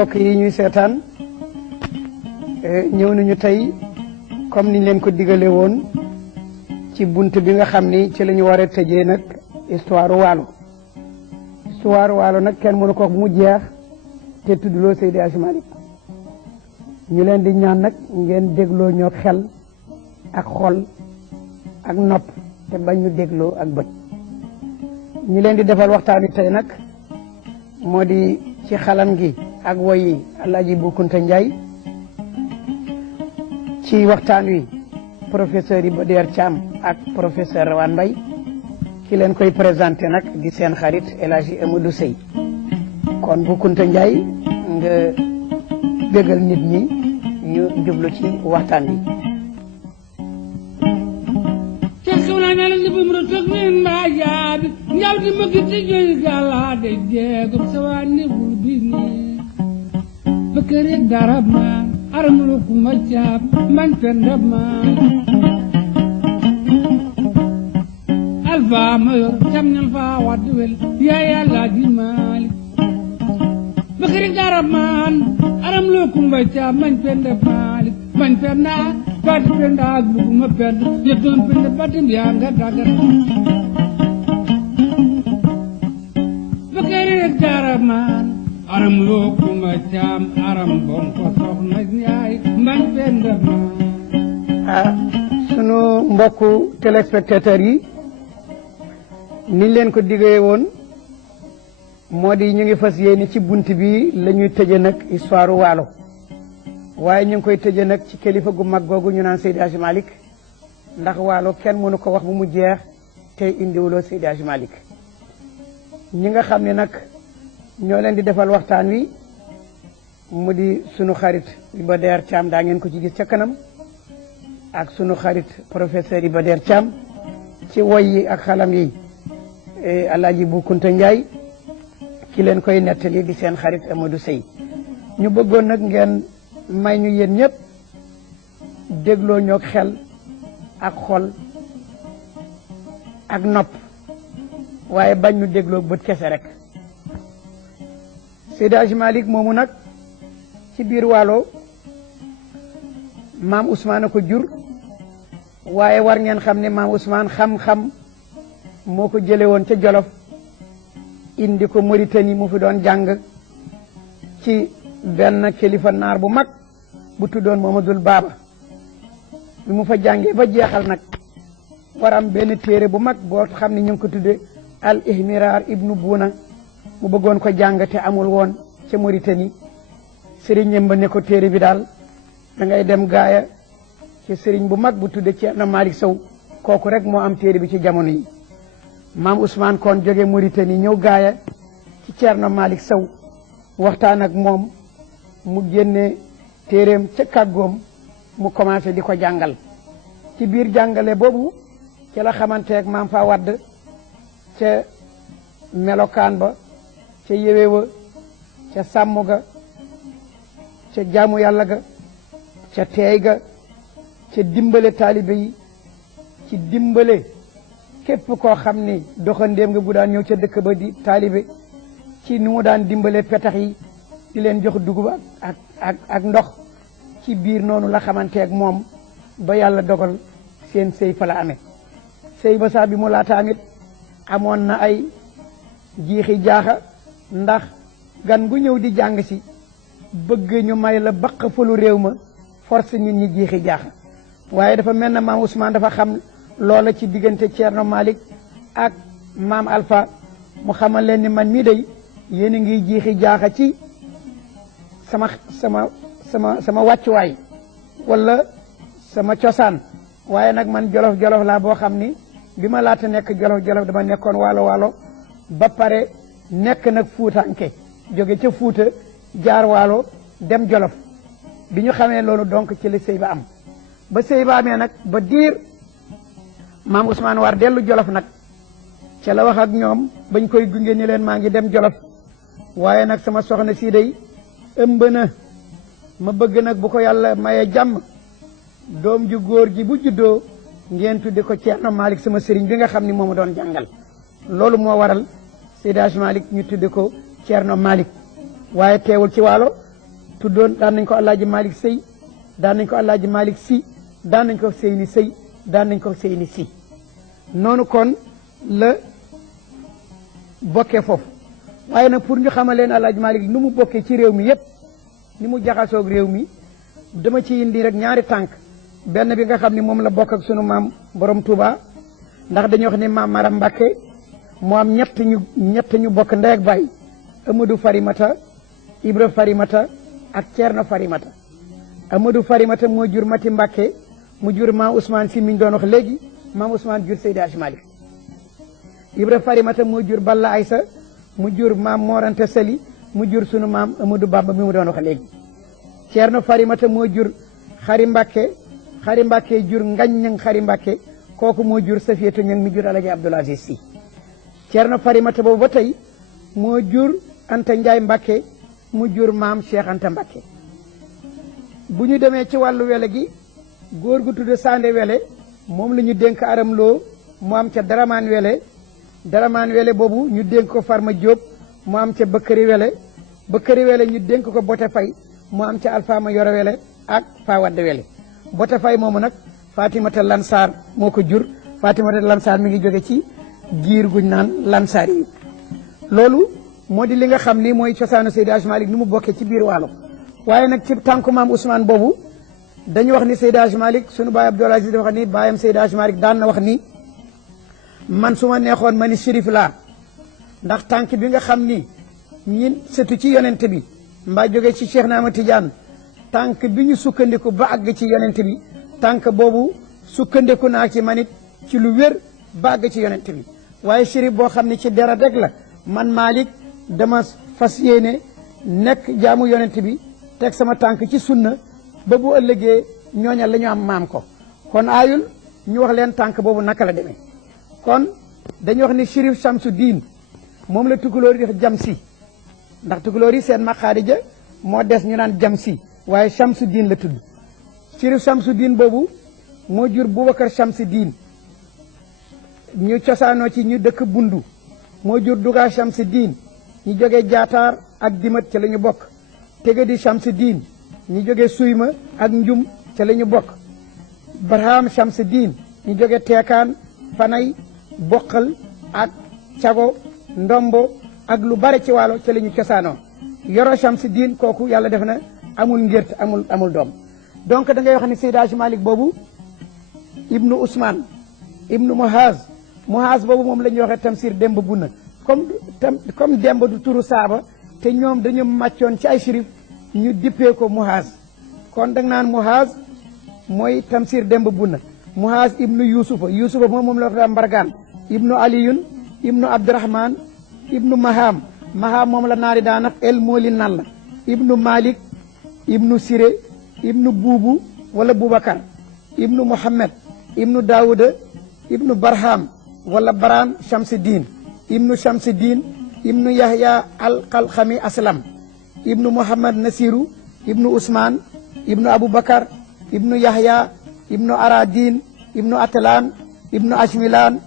mbokk yi ñuy seetaan ñëw nañu tey comme niñ leen ko digale woon ci bunt bi nga xam ni ci la ñu war a tëjee nag histoire waalo nag kenn mënu ko wax bu mu jeex te tuddloo Seydi Hadji Malick ñu leen di ñaan nag ngeen dégloo ñoo xel ak xol ak nopp te bañ ñu dégloo ak bët ñu leen di defal waxtaan wi tey nag moo di ci xalam gi ak woyi Alaaji Bu Kunta Njaay ci waxtaan wi professeur Iba Der Thiam ak professeur Rawane Mbaye ki leen koy présenté nag di seen xarit El Hadji Amadou Sey kon Bu Kunta Njaay nga bégal nit ñi ñu jublu ci waxtaan wi njaw di mëgg ti joy gala de jeegum sawani bulbini bëkkëri darab ma aram lu ku ma jaab man pendab ma alfa ma yor cam ñal fa waddu wel yaa yàlla di maali bëkkëri darab man aram lu ku ma jaab man pendab maali man penda fat penda ak bugu ma pend yëtoon penda batim yaa nga dagat jaraman aram loo kuma caam aram bon ko soxna Njaay mbañ penda ma sunu mbokku téléspectateurs yi niñ leen ko diggee woon moo di ñu ngi fas yéene ci bunt bi la ñuy tëje nag histoire waalo waaye ñu ngi koy tëje nag ci kilifa gu mag googu ñu naan Seydi Hadji Malick ndax waalo kenn mënu ko wax bu mu jeex tey indiwuloo Seydi Hadji Malick ñi nga xam ne nag ñoo leen di defal waxtaan wi mu di sunu xarit Iba Der Thiam daa ngeen ko ci gis ca kanam ak sunu xarit professeur Iba Der Thiam ci woy yi ak xalam yi Alaaji Bu Kunta Njaay ki leen koy nettali di seen xarit Amadou Sey ñu bëggoon nag ngeen may ñu yéen ñëpp dégloo ñoo xel ak xol ak nopp waaye bañ ñu dégloo bët kese rek Seydi Hadji Malick moomu nag ci biir waalo maam Ousmane a ko jur waaye war ngeen xam ne maam Ousmane xam-xam moo ko jële woon ca Jolof indi ko Mauritanie mu fi doon jàng ci benn kilifa naar bu mag bu tuddoon Mamadul Baaba bi mu fa jàngee ba jeexal nag war am benn téere bu mag boo xam ne ñu ngi ko tudde al ihmirar ibnu Buuna mu bëggoon ko jàng te amul woon ca Mauritanie sëriñam ba ne ko téere bi daal da ngay dem gaaya ci sëriñ bu mag bu tudde Ceerno Malick Sow kooku rek moo am téere bi ci jamono yi maam Ousmane kon jóge Mauritanie ñëw gaaya ci Ceerno Malick Sow waxtaan ak moom mu génne téereem ca kàggoom mu commencé di ko jàngal ci biir jàngale boobu ci la xamanteeg maam fa wadd ca melokaan ba ca yéwewa ca sàmm ga ca jaamu yàlla ga ca teey ga ca dimbale taalibe yi ci dimbale képp koo xam ni doxandéem nga bu daan ñëw ca dëkk ba di taalibe ci nu mu daan dimbale petax yi di leen jox dugub ak ndox ci biir noonu la xamanteeg moom ba yàlla dogal seen sëy fa la amee sëy ba sax bi mu laata amit amoon na ay jiixi jaaxa ndax gan gu ñëw di jàng si bëgg ñu may la baq falu réew ma force nit ñi jiixi jaaxa waaye dafa mel na maam Ousmane dafa xam loola ci diggante Ceerno Malick ak maam Alpha mu xamal leen ni man mii day yéen a ngi jiixi jaaxa ci sama wàccuwaay wala sama cosaan waaye nag man jolof-jolof laa boo xam ni bi ma laata nekk jolof-jolof dama nekkoon waalo ba pare nekk nag fuutanke jóge ca fuuta jaar waalo dem jolof bi ñu xamee loolu donc ci la sëy ba am ba sëy ba amee nag ba diir maam Ousmane war dellu jolof nag ca la wax ak ñoom bañ koy gunge ni leen maa ngi dem jolof waaye nag sama soxna sii day ëmb na ma bëgg nag bu ko yàlla maye jàmm doom ju góor ji bu juddoo ngeen tudde ko Ceerno Malick sama sëriñ bi nga xam ni moomu doon jàngal loolu moo waral Seydi Hadji Malick ñu tudde ko Ceerno Malick waaye teewul ci waalo tuddoon daan nañ ko Alaaji Malick Sey daan nañ ko Alaaji Malick Si daan nañ ko Seyni Sey daan nañ ko Seyni Si noonu kon la bokkee foofu waaye nag pour ñu xamal leen Alaaji Malick nu mu bokkee ci réew mi yépp ni mu jaxasoog réew mi dama ci indi rek ñaari tànk benn bi nga xam ni moom la bokk ak sunu maam borom Touba ndax dañuy wax ni maam Maram Mbàkke mu am ñett ñu bokk ndey ak baay Amadou Farimata Ibra Farimata ak Ceerno Farimata Amadou Farimata moo jur Mati Mbàkke mu jur maam Ousmane si mi ñu doon wax léegi maam Ousmane jur Seydi Hadji Malick Ibra Farimata moo jur Balla Aysa mu jur maam Morante Sali mu jur sunu maam Amadou Bamba mi mu doon wax léegi Ceerno Farimata moo jur Xari Mbàkke jur Ngañ Ñang Xari Mbàkke kooku moo jur Safiyatu Ñang mi jur Alaji Abdoul Aziz Si Ceerno Farimata boobu ba tey moo jur Anta Njaay Mbàkke mu jur maam Cheikh Anta Mbàkke bu ñu demee ci wàllu wele gi góor gu tudd Sande Wele moom la ñu dénk Aram Lo mu am ca Daramaan Wele boobu ñu dénk ko Farma Diop mu am ca Bëkkëri Wele ñu dénk ko Bote Fay mu am ca Alfaama Yoro Wele ak Fawadde Wele Bote Fay moomu nag Fatimata Lansar moo ko jur Fatimata Lansar mi ngi jóge ci giir guñ naan Lansar yi loolu moo di li nga xam ni mooy cosaanu Seydi Hadji Malick ni mu bokkee ci biir Waalo waaye nag ci tànku maam Ousmane boobu dañu wax ni Seydi Hadji Malick sunu baay Abdoul Aziz dafa wax ni baayam Seydi Hadji Malick daan na wax ni man su ma neexoon ma ni shérif laa ndax tànk bi nga xam ni ñin sëtu ci yonent bi mbaa jóge ci Cheikh Naama Tidiane tànk bi ñu sukkandiku ba àgg ci yonent bi tànk boobu sukkandiku naa ci manit ci lu wér ba àgg ci yonent bi waaye shérif boo xam ne ci dara rek la man Malick dama fas yéene nekk jaamu yonent bi teg sama tànk ci sunna ba bu ëllëgee ñooña la ñu am maam ko kon aayul ñu wax leen tànk boobu naka la demee kon dañu wax ni Chérif Chamsu Diin moom la tukulóor yi jam si ndax tukulóor yi seen maqaarija moo des ñu naan jam si waaye Chamsu Diin la tudd Chérif Chamsu Diin boobu moo jur Boubacar Chamsu Diin ñu cosaanoo ci ñu dëkk Bundu moo jur Duga Chamsu Diin ñu jógee Jaataar ak Dimat ca la ñu bokk Tegadi Chamsu Diin ñu jógee Suyma ak Njum ca la ñu bokk Barham Chamsu Diin ñu jógee Teekaan Fanay Boqal ak Cago Ndombo ak lu bare ci Waalo ca la ñu cosaanoo Yoro Chamsu Diin kooku yàlla def na amul ngért amul doom donc da ngay wax ni Seydi Hadji Malick boobu ibnu Ousmane ibnu Muhaaz boobu moom la ñuy waxee Tamsir Demba Bunna comme Demba du turu saaba te ñoom dañu màccoon ci ay shérif ñu dippee ko Muhaaz kon da nga naan Muhaaz mooy Tamsir Demba Bunna Muhaaz ibnu Yusufa moom la wax Mbargaan ibnu Aliyun ibnu Abdurahman ibnu Maham moom la naari daanaf el mooli nan la ibnu Malik ibnu Siré ibnu Buubu wala Boubacar ibnu Muhammad ibnu Daouda ibnu Barham wala Baram Chamsuddin ibnu Chamsuddin ibnu Yahya al-Qalxami Aslam ibnu Muhammad Nasiru ibnu Ousmane ibnu Aboubacar ibnu Yahya ibnu Aradin ibnu Atlan ibnu Ashmilan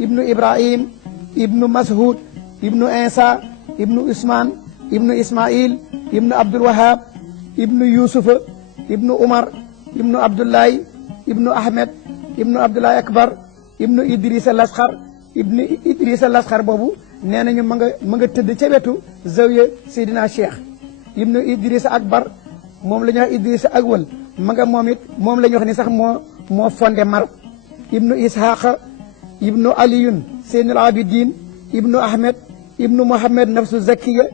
ibnu Ibrahim ibnu Mashud ibnu Insa ibnu Ousmane ibnu Ismail ibnu Abdul Wahab ibnu Yusufa ibnu Umar ibnu Abdullahi ibnu Ahmed ibnu Abdullahi Akbar ibnu Idrissa Lasxar ibnu Idrissa Lasxar boobu nee nañu ma nga tëdd ca wetu zawiya Seydina Cheikh ibnu Idrissa Akbar moom la ñuy wax Idrissa Agwal ma nga moom la ñuy wax ni sax moo fondé Maroc ibnu Ishaqa ibnu Aliyun Seynul Abidin ibnu Ahmed ibnu Mohamed Nafsu Zakiya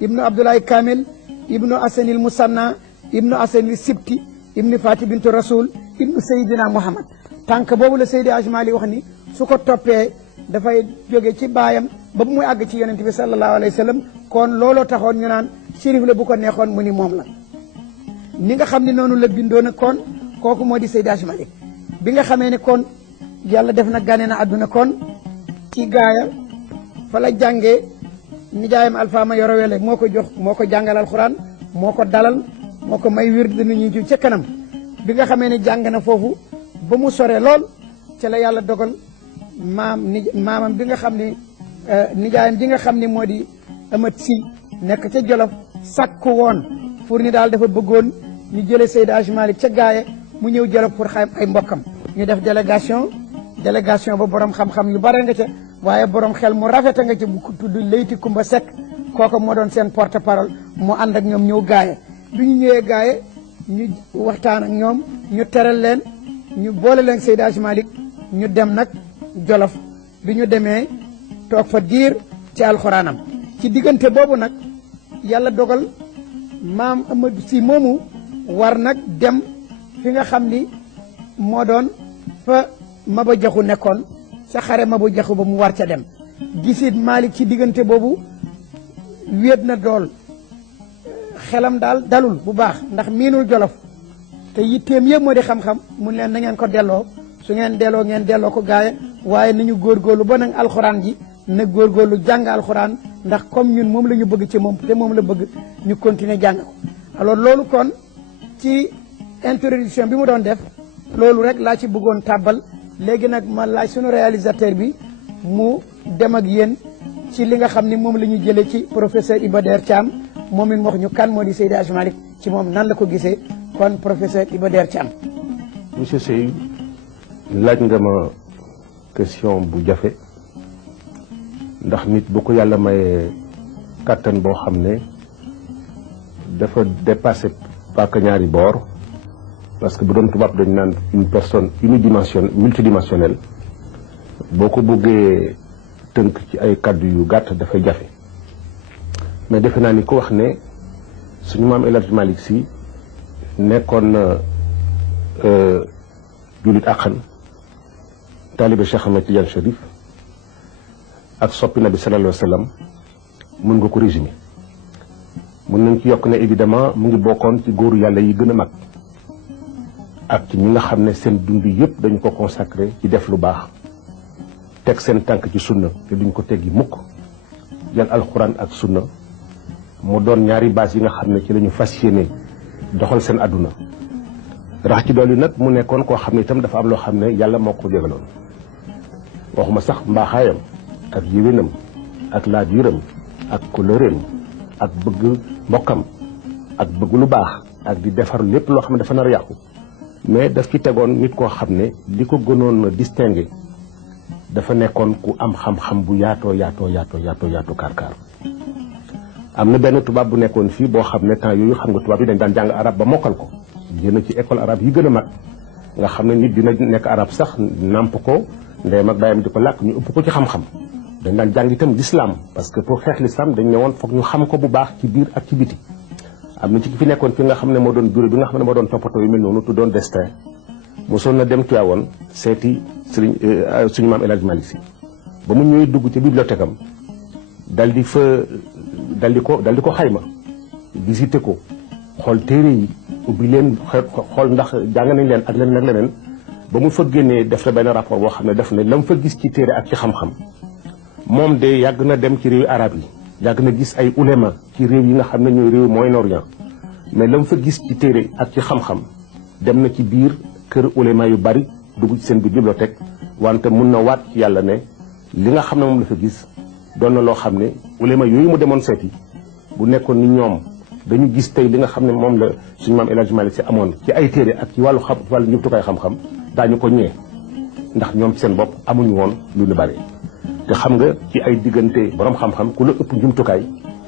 ibnu Abdoulaye Kamil ibnu Asanil Musanna ibnu Asanil Sibti ibnu Fati bintu Rasul ibnu Seydina Muhammad tànk boobu la Seydi Hadji Malick wax ni su ko toppee dafay jóge ci baayam ba muy àgg ci yonent bi sallallahu alayhi wa sallam kon looloo taxoon ñu naan shérif la bu ko neexoon mu ni moom la ni nga xam ne noonu la bindoo na kon kooku moo di Seydi Hadji Malick bi nga xamee ne kon yàlla def na gane na àdduna kon ci gaaya fa la jàngee nijaayam Alfaama Yoro Wele moo ko jàngal alxuraan moo ko dalal moo ko may wird nu ñuy ci ca kanam bi nga xamee ne jàng na foofu ba mu sore lool ca la yàlla dogal maamam bi nga xam ne nijaayam bi nga xam ne moo di Amat Si nekk ca Jolof sakku woon pour ni daal dafa bëggoon ñu jëlee Seydi Hadji Malick ca gaaye mu ñëw Jolof pour xam ay mbokkam ñu def délégation ba borom xam-xam yu bare nga ca waaye borom xel mu rafeta nga ca bu tudd Leyti Kumba Seck kooku moo doon seen porte parole mu ànd ak ñoom ñëw gaaye bi ñu ñëwee gaaye ñu waxtaan ak ñoom ñu teral leen ñu boole leen Seydi Hadji Malick ñu dem nag Jolof bi ñu demee toog fa diir ci alxuraanam ci diggante boobu nag yàlla dogal maam Amadou Sy moomu war nag dem fi nga xam ni moo doon fa Maba Jaxu nekkoon sa xare Maba Jaxu ba mu war ca dem gisit Malick ci diggante boobu wéet na dool xelam daal dalul bu baax ndax miinul Jolof te yitteem yëpp moo di xam-xam mun leen na ngeen ko delloo su ngeen delloo ko gaaye waaye nañu góorgóorlu ba nag alxuraan ji na góorgóorlu jàng alxuraan ndax comme ñun moom la ñu bëgg ci moom te moom la bëgg ñu continuer jàng ko alors loolu kon ci introduction bi mu doon def loolu rek laa ci bëggoon tàbbal léegi nag ma laaj sunu réalisateur bi mu dem ak yéen ci li nga xam ni moom la ñu jëlee ci professeur Iba Der Thiam moom it wax ñu kan moo di Seydi Hadji Malick ci moom nan la ko gisee kon professeur Iba Der Thiam. monsieur Sey laaj nga ma question bu jafe ndax nit bu ko yàlla mayee kàttan boo xam ne dafa dépassé paaka ñaari boor parce que bu doon tubaab dañ naan une personne multidimensionnelle boo ko bëggee tënk ci ay kàddu yu gàtt dafay jafe mais defe naa ni ko wax ne suñu maam El Hadji Malick Sy nekkoon na jullit àqan taalibe Cheikh Ahmed Tidiane Chérif ak soppi nabi sallallahu alayhi wa sallam mën nga ko résumer mën nañ ci yokk ne évidemment mu ngi bokkoon ci góoru yàlla yi gën a mag ak ci ñi nga xam ne seen dund yëpp dañu ko consacré ci def lu baax teg seen tànk ci sunna te duñ ko teggi mukk yan alxuraan ak sunna mu doon ñaari base yi nga xam ne ci la ñu fas yéene doxal seen àdduna rax ci dolli nag mu nekkoon koo xam ne itam dafa am loo xam ne yàlla moo ko jégaloon waxuma sax mbaaxaayam ak yéwénam ak laabiiram ak kóllëreem ak bëgg mbokkam ak bëgg lu baax ak di defar lépp loo xam ne dafa nar a yàqu mais daf ci tegoon nit koo xam ne li ko gënoon a distingué dafa nekkoon ku am xam-xam bu yaatoo kaar am na benn tubaab bu nekkoon fii boo xam ne temps yooyu xam nga tubaab yi dañ daan jàng arab ba mokkal ko génn ci école arabe yi gën a mag nga xam ne nit dina nekk arab sax nàmp ko ndeyam ak baayam di ko làkk ñu ëpp ko ci xam-xam dañ daan jàng itam l'islam parce que pour xeex l'islam dañ ne woon foog ñu xam ko bu baax ci biir ak ci biti am na ci ki fi nekkoon fi nga xam ne moo doon bureau bi nga xam ne moo doon toppatoo yu mel noonu tu doon destin mosoon na dem Tiwaawoon seeti suñu maam El Hadji Malick Sy ba mu ñëwee dugg ci bibliothèque am dal di ko xayma visité ko xool téere yi ubbi leen xool ndax jàng nañ leen ak leneen ba mu fa génnee def na benn rapport boo xam ne def ne la mu fa gis ci téere ak ci xam-xam moom de yàgg na dem ci réewu arab yi yàgg na gis ay ulema ci réew yi nga xam ne ñooy réew Moyen-Orient mais la mu fa gis ci téere ak ci xam-xam dem na ci biir kër ulema yu bari dugg ci seen biir bibliothèque wante mun na waat ci yàlla ne li nga xam ne moom la fa gis doon na loo xam ne ulema yooyu mu demoon seeti bu nekkoon ni ñoom dañu gis tey li nga xam ne moom la suñu maam El Hadji Malick Sy amoon ci ay téere ak ci wàllu njumtukaay xam-xam daañu ko ñee ndax ñoom seen bopp amuñu woon lu ñu bari te xam nga ci ay diggante borom xam-xam ku la ëpp njumtukaay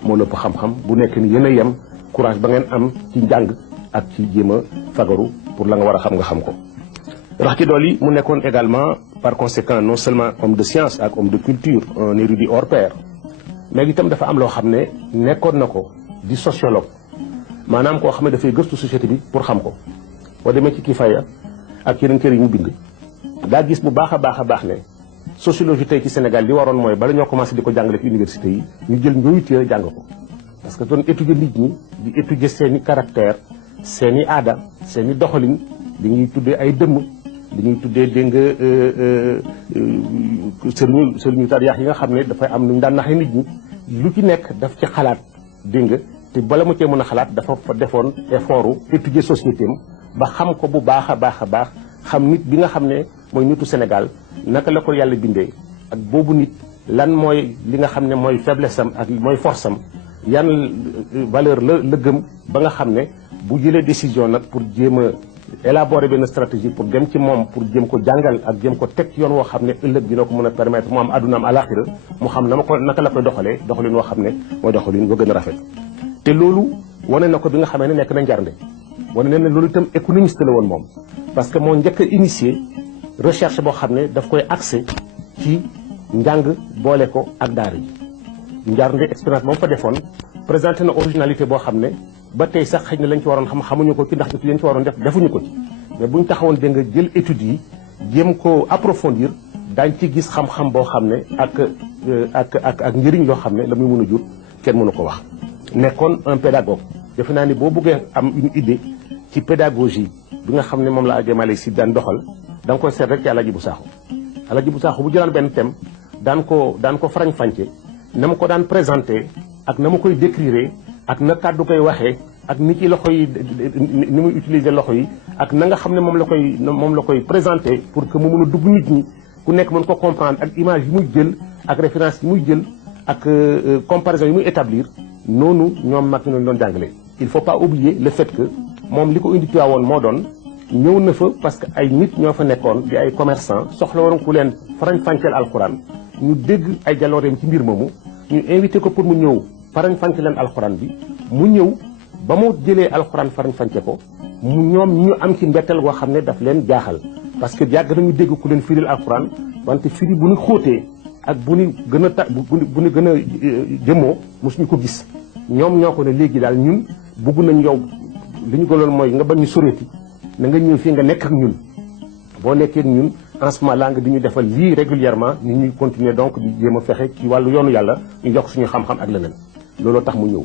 moo la ëpp xam-xam bu nekk ni yéen a yem courage ba ngeen am ci njàng ak ci jéem a fagaru pour la nga war a xam nga xam ko. rax ci dool yi mu nekkoon également par conséquent non seulement homme de science ak homme de culture un érudit hors pair mais itam dafa am loo xam ne nekkoon na ko di sociologue maanaam koo xam ne dafay gëstu société bi pour xam ko boo demee ci Kifaya ak yeneen kër yi ñu bind daa gis bu baax a baax ne sociologie tey ci Sénégal li waroon mooy bala ñoo commencé di ko jàngale ci université yi ñu jël ñooyu téere jàng ko parce que doon étudier nit ñi di étudier seen i caractère seen i aada seen i doxalin li ñuy tuddee ay dëmm li ñuy tuddee dégg nga sëriñu tariyaax yi nga xam ne dafay am nu ñu daan naxee nit ñi lu ci nekk daf ci xalaat dégg nga te bala mu cee mën a xalaat dafa fa defoon effort étudier société am ba xam ko bu baax a baax xam nit bi nga xam ne mooy nitu Sénégal naka la ko yàlla bindee ak boobu nit lan mooy li nga xam ne mooy faiblesse am ak mooy force am yan valeur la gëm ba nga xam ne bu jëlee décision nag pour jéem a élaborer benn stratégie pour dem ci moom pour jéem ko jàngal ak jéem ko teg ci yoon woo xam ne ëllëg dina ko mën a permettre mu am addunaam alaxira mu xam naka la koy doxalee doxalin woo xam ne mooy doxalin ba gën a rafet. te loolu wane na ko bi nga xamee ne nekk na njarnde wane na ne loolu itam économiste la woon moom parce que moo njëkk a initié recherche boo xam ne daf koy axé ci njàng boole ko ak daara ji. njarnde expérience moom fa defoon présenté na originalité boo xam ne ba tey sax xëy na lañ ci waroon xam xamuñu ko ci ndax études yi lañ ci waroon def defuñu ko ci mais buñ taxawoon dégg nga jël études yi jéem ko approfondir daañ ci gis xam-xam boo xam ne ak njëriñ loo xam ne la muy mën a jur kenn mënu ko wax. nekkoon un pédagogue defe naa ni boo bëggee am une idée ci pédagogie bi nga xam ne moom la Hadj Malick Sy daan doxal da nga koy seet rek ci Alaaji Bu Saaxo Alaaji Bu Saaxo bu jëlaan benn thème daan ko farañ-fànce na ma ko daan présenté ak na ma koy décrire ak na kàddu koy waxee ak ni ci loxo yi ni muy utiliser loxo yi ak na nga xam ne moom la koy présenté pour que mu mën a dugg nit ñi ku nekk mën ko comprendre ak image yi muy jël ak référence yi muy jël ak comparaison yi muy établir noonu ñoom mag ñu doon jàngale. il faut pas oublier le fait que moom li ko indi Tiwaawoon moo doon ñëw na fa parce que ay nit ñoo fa nekkoon di ay commerçant soxla waroon ku leen farañ-fànceel alxuraan ñu dégg ay jalooreem ci mbir moomu ñu invité ko pour mu ñëw farañ-fànce leen alxuraan bi mu ñëw ba mu jëlee alxuraan farañ-fànce ko mu ñoom ñu am ci mbetteel goo xam ne daf leen jaaxal parce que yàgg nañu dégg ku leen firil alxuraan wante firi bu ñu xóotee ak bu ñu gën a bu ñu gën a jëmoo mosuñu ko gis ñoom ñoo ko ne léegi daal ñun bugg nañ yow li ñu gënoon mooy nga bañ ñu soreeti na nga ñëw fii nga nekk ak ñun boo nekkee ak ñun en ce moment là nga di ñu defal lii régulièrement ñu ñuy continuer donc di jéem a fexe ci wàllu yoonu yàlla ñu yokk suñu xam-xam ak leneen looloo tax mu ñëw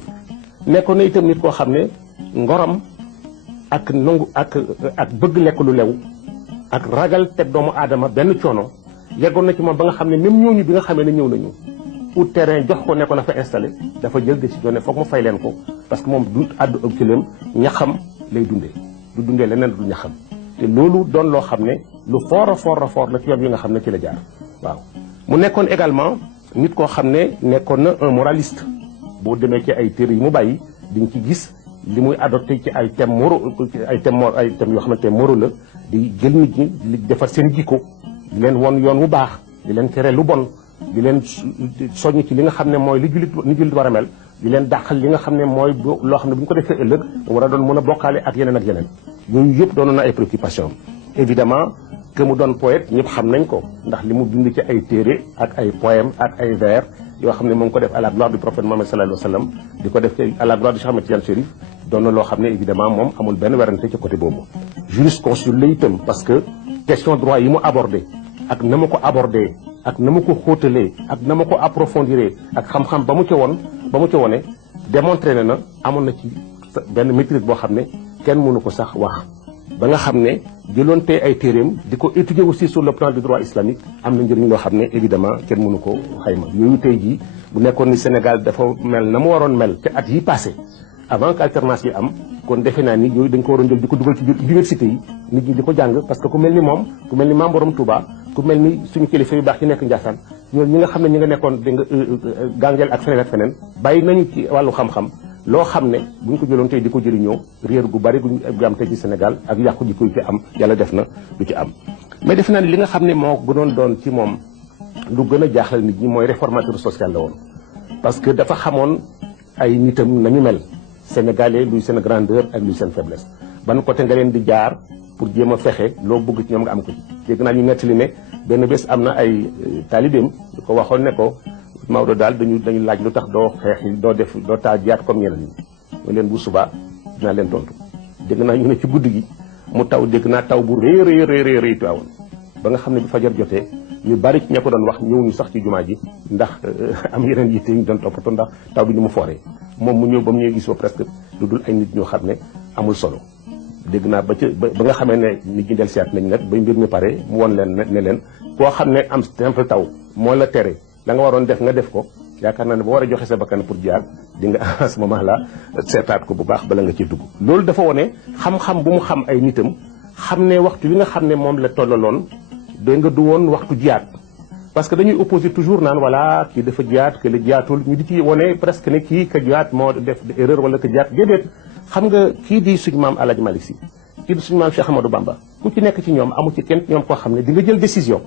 nekkoon na itam nit koo xam ne ngoram ak nangu ak bëgg lekk lu lew ak ragal teg doomu aadama benn coono yeggoon na ci moom ba nga xam ne même ñooñu bi nga xamee ne ñëw nañu ut terrain jox ko ne ko na fa installé dafa jël décision ne foog mu fay leen ko parce que moom du àddu ak këleem ñaxam lay dundee du dundee leneen du ñaxam te loolu doon loo xam ne lu fort a fort la ci yoon yi nga xam ne ci la jaar waaw. mu nekkoon également nit koo xam ne nekkoon na un moraliste boo demee ci ay téere yi mu bàyyi di nga ci gis li muy adopté ci ay thèmes moraux ay thèmes yoo xamante ne moraux la di jël nit ñi di defar seen jikko di leen won yoon wu baax di leen tere lu bon di leen soññ ci li nga xam ne mooy li jullit war a mel di leen dàqal li nga xam ne mooy loo xam ne bu ñu ko defee ëllëg war a doon mën a bokkaale ak yeneen yooyu yëpp doonoon na ay préoccupation évidemment que mu doon poète ñëpp xam nañ ko ndax li mu bind ci ay téere ak ay poème ak ay vers yoo xam ne mu ngi ko def à la gloire du prophète Mohammed sallallahu alayhi wa sallam di ko def ci à la gloire du Cheikh Ahmed Tidiane Chérif doon na loo xam ne évidemment moom amul benn werante ci côté boobu jurisconsulte la itam parce que question droit yi mu abordé ak na ma ko abordé ak na ma ko xóotalee ak na ma ko approfondiré ak xam-xam ba mu ca wone démontré na amoon na ci benn maîtrise boo xam ne kenn mënu ko sax wax ba nga xam ne jëloon tey ay téeréem di ko étudier aussi sur le plan du droit islamique am na njëriñ loo xam ne évidemment kenn mënu ko xayma yooyu tey jii bu nekkoon ni Sénégal dafa mel na mu waroon mel te at yi passé avant que alternance yi am kon defe naa ni yooyu dañ ko waroon jël di ko dugal ci biir université yi nit ñi di ko jàng parce que ku mel ni moom ku mel ni Maam Borom Touba ku mel ni suñu kilifa yu baax yi nekk Ndiassane ñooñu ñi nga xam ne ñi nga nekkoon da nga gàngeel ak feneen bàyyi nañu ci wàllu xam-xam loo xam ne bu ñu ko jëloon tey di ko jëriñoo réer gu bari gu am tey ci Sénégal ak yàqu ji koy ci am yàlla def na du ci am. mais defe naa ni li nga xam ne moo gënoon doon ci moom lu gën a jaaxal nit ñi mooy réformateur social la woon parce que dafa xamoon ay nitam nañu mel sénégalais luy seen grandeur ak luy seen faiblesse ban côté nga leen di jaar pour jéem a fexe loo bëgg ci ñoom nga am ko ci. dégg naa ñu nettali ne benn bés am na ay taalibeem yu ko waxoon ne ko Maodo daal dañu laaj lu tax doo xeex doo taal jiyaat comme ñeneen ñi mu leen bu subaa dinaa leen tontu. dégg naa ñu ne ci guddi gi mu taw dégg naa taw bu rëy Tiwaawoon ba nga xam ne bi fajar jotee ñu bari ci ña ko doon wax ñëw ñu sax ci jumaa ji ndax am yeneen yitte ñu doon toppatoo ndax taw bi ni mu fooree moom mu ñëw ba mu ñëw gisoo presque lu dul ay nit ñoo xam ne amul solo. dégg naa ba nga xamee ne nit ñi del siyaat nañ nag ba mbir mi pare mu won leen ne leen koo xam ne am simple taw moo la tere la nga waroon def nga def ko yaakaar naa ne ba war a joxe sa bakkan pour jiyaat di nga à ce moment là seetaat ko bu baax bala nga ci dugg. loolu dafa wone xam-xam bu mu xam ay nitam xam ne waxtu wi nga xam ne moom la tollaloon dégg nga du woon waxtu jiyaat parce que dañuy opposer toujours naan voilà kii dafa jiyaat que la jiyaatul ñu di ci wane presque ne kii ka jiyaat moo def erreur wala ka jiyaat déedéet xam nga kii di suñu maam El Hadj Malick Sy kii di suñu maam Cheikh Amadou Bamba ku ci nekk ci ñoom amu ci kenn ñoom koo xam ne di nga jël décision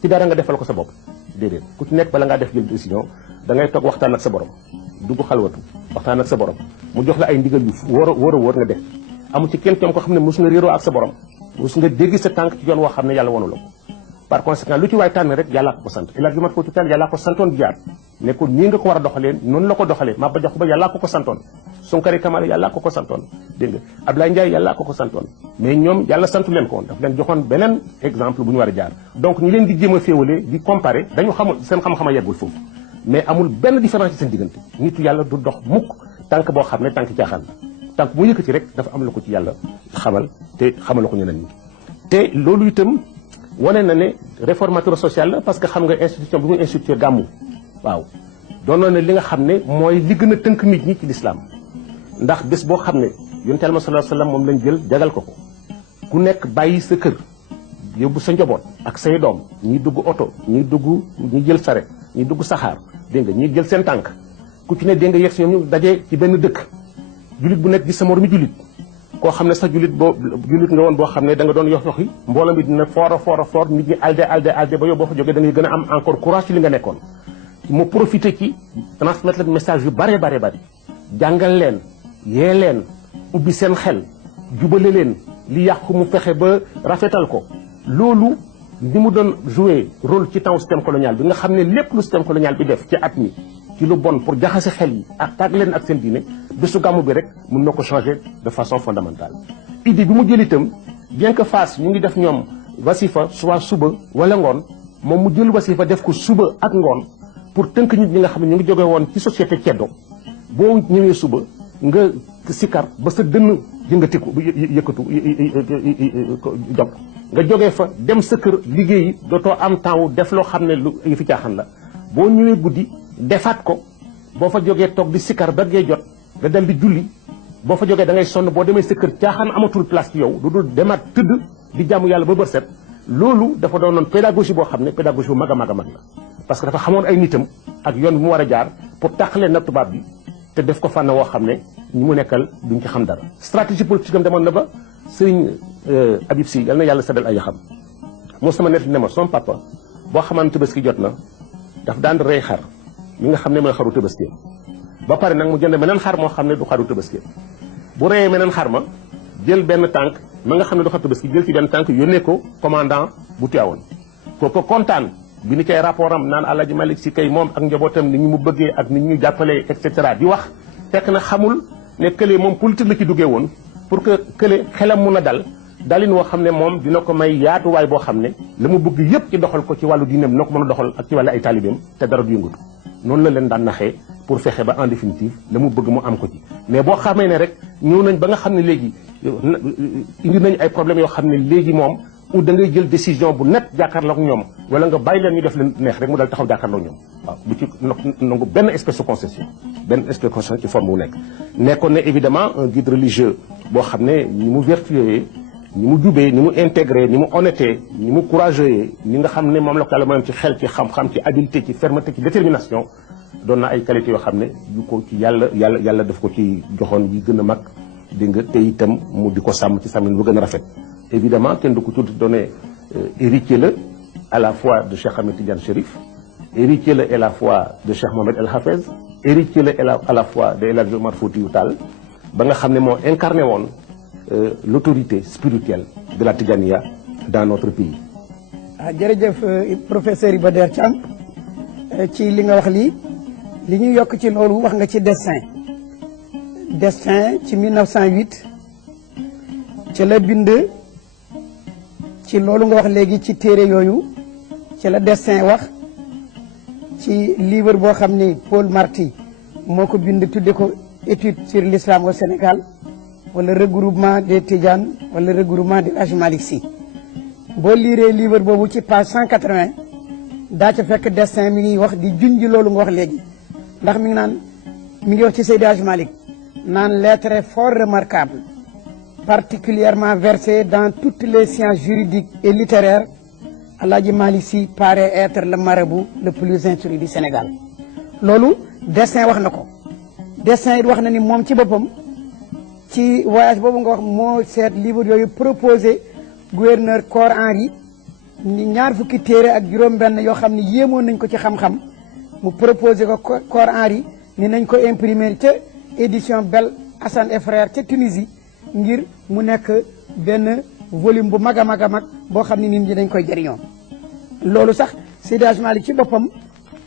ci dara nga defal ko sa bopp déedéet ku ci nekk bala ngaa def jël décision da ngay toog waxtaan ak sa borom dugg xalwatu waxtaan ak sa borom mu jox la ay ndigal yu wóor nga def amu ci kenn ñoom koo xam ne mos nga réeroo ak sa borom mos nga dégg sa tànk ci yoon woo xam ne yàlla wonu la ko par conséquent lu ci waay tànn rek yàllaa ko sant El Hadj Mat Fouti Tall yàllaa ko santoon jiyaat ne ko nii nga ko war a doxalee noonu la ko doxalee Maba Jaxu Ba yàllaa ko santoon Sonkari Kamara yàllaa ko santoon dégg nga Ablaye Ndiaye yàllaa ko santoon mais ñoom yàlla santu leen ko woon daf leen joxoon beneen exemple bu ñu war a jaar donc ñu leen di jéem a féewale di comparer dañu xamul seen xam-xam a yeggul foofu mais amul benn différence ci seen diggante nitu yàlla du dox mukk tànk boo xam ne tànk caaxaan la tànk bu yëkkati rek dafa am la ko ci yàlla xamal te xamal la ko ñeneen ñi te loolu itam wane na ne réformateur social la parce que xam nga institution bi muy institué gàmmu waaw doonoon na li nga xam ne mooy li gën a tënk nit ñi ci lislaam ndax bés boo xam ne yonent Yàlla sallallahu alayhi wasallam moom lañ jël jagal ko ku nekk bàyyi sa kër yóbbu sa njaboot ak say doom ñi dugg oto ñi jël saret ñi dugg saxaar dégg nga ñi jël seen tànk ku ci ne dégg nga yegg si ñoom ñu dajee ci benn dëkk jullit bu nekk gis sa moromi jullit koo xam ne sax jullit nga woon boo xam ne da nga doon yox yoxi mbooloo mi dina fort nit ñi alde ba yow boo fa jógee da ngay gën a am encore courage ci li nga nekkoon mu profité ci transmettre leen message yu bare jàngal leen yee leen ubbi seen xel jubale leen li yàqu mu fexe ba rafetal ko loolu ni mu doon jouer rôle ci temps système colonial bi nga xam ne lépp lu système colonial bi def ci at mi ci lu bon pour jaxase xel yi ak tàgg leen ak seen diine bésu gàmmu bi rek mën na ko changer de façon fondamentale idée bi mu jël itam bien que Fass ñu ngi def ñoom wasifa soit suba wala ngoon moom mu jël wasifa def ko suba ak ngoon pour tënk nit ñi nga xam ne ñu ngi jóge woon ci société ceddo boo ñëwee suba nga sikar ba sa dënn yëngatiku yëkkatu jog nga jógee fa dem sa kër liggéeyi dootoo am temps wu def loo xam ne lu fi caaxaan la boo ñëwee guddi defaat ko boo fa jógee toog di sikar ba ngay jot nga dal di julli boo fa jógee da ngay sonn boo demee sa kër caaxaan amatul place ci yow du dul demaat tëdd di jàmm yàlla ba bër set loolu dafa doonoon pédagogie boo xam ne pédagogie bu mag a mag la parce que dafa xamoon ay nitam ak yoon bi mu war a jaar pour tàqalee nag tubaab bi te def ko fànn woo xam ne ñi mu nekkal duñ ci xam dara stratégie politique am demoon na ba sëriñ Habib Sy yal na yàlla seddal ay yaxam moo sama net ne ma son papa boo xamante Tabaski jot na daf daan rey xar mi nga xam ne mooy xaru Tabaski ba pare nag mu jënd meneen xar moo xam ne du xaru Tabaski bu reyee meneen xar ma jël benn tànk ma nga xam ne du xaru Tabaski jël ci benn tànk yónnee ko commandant bu Tivaouane kooku kontaan bi ni cay rapport am naan El Hadj Malick Sy kay moom ak njabootam ni ñu mu bëggee ak ni ñu jàppalee et cetera di wax fekk na xamul ne kële moom politique la ci duggee woon pour que kële xelam mun a dalin woo xam ne moom dina ko may yaatuwaay boo xam ne la mu bëgg yëpp ci doxal ko ci wàllu diineem dina ko mën a doxal ak ci wàllu ay taalibeem te dara du yëngatu noonu la leen daan naxee pour fexe ba en définitive la mu bëgg mu am ko ci mais boo xamee ne rek ñëw nañ ba nga xam ne léegi indi nañ ay problèmes yoo xam ne léegi moom ou da ngay jël décision bu net jàkkaarloog ñoom wala nga bàyyi leen ñu def leen neex rek mu dal taxaw jàkkaarloog ñoom waaw bu ci nangu benn espèce de concession ci forme wu nekkoon ne évidemment un guide religieux boo xam ne ni mu vertueux ni mu jubee ni mu intégré ni mu honnêté ni mu courageux ni nga xam ne moom la ko yàlla mayoon ci xel ci xam-xam ci habileté ci fermeté ci détermination doon na ay qualités yoo xam ne yu ko ci yàlla daf ko ci joxoon yi gën a mag dégg nga te itam mu di ko sàmm ci sàmm bu gën a rafet évidemment kenn du ko tudd donné héritier la à la fois de Cheikh Ahmed Tidiane Chérif héritier la à la fois de Cheikh Mohamed El Hafez héritier la à la fois de El Hadj Omar Foutiyou Tall ba nga xam ne moo incarné woon l'autorité spirituelle de la Tidjaniya dans notre pays. jërëjëf professeur Iba Der Thiam ci li nga wax lii li ñu yokk ci loolu wax nga ci destin ci 1908 ci la bind ci loolu nga wax léegi ci téere yooyu ci la destin wax ci livre boo xam ni Paul Marty moo ko bind tudde ko étude sur l'islam au Sénégal wala regroupement des Tidjanes wala regroupement de El Hadj Malick Sy boo liiree livre boobu ci page 180 daa ca fekk destin mi ngi wax di junj loolu nga wax léegi ndax mi ngi wax ci Seydi El Hadj Malick naan lettre fort remarquable particulièrement versé dans toutes les sciences juridiques et littéraires Alaaji Malick Sy paraît être le marabout le plus instruit du Sénégal loolu destin wax na ko destin it wax na ni moom ci boppam ci voyage boobu nga wax moo seet livre yooyu proposé gouverneur Cor Henri ni ñaar fukki téere ak juróom-benn yoo xam ne yéemoon nañ ko ci xam-xam mu proposé ko Cor Henri ni nañ ko imprimer ca édition Bel Hassan et Frères ca Tunisie ngir mu nekk benn volume bu mag a mag a mag boo xam ne nit ñi dañ koy jëriñoo loolu sax Seydi Hadji Malick ci boppam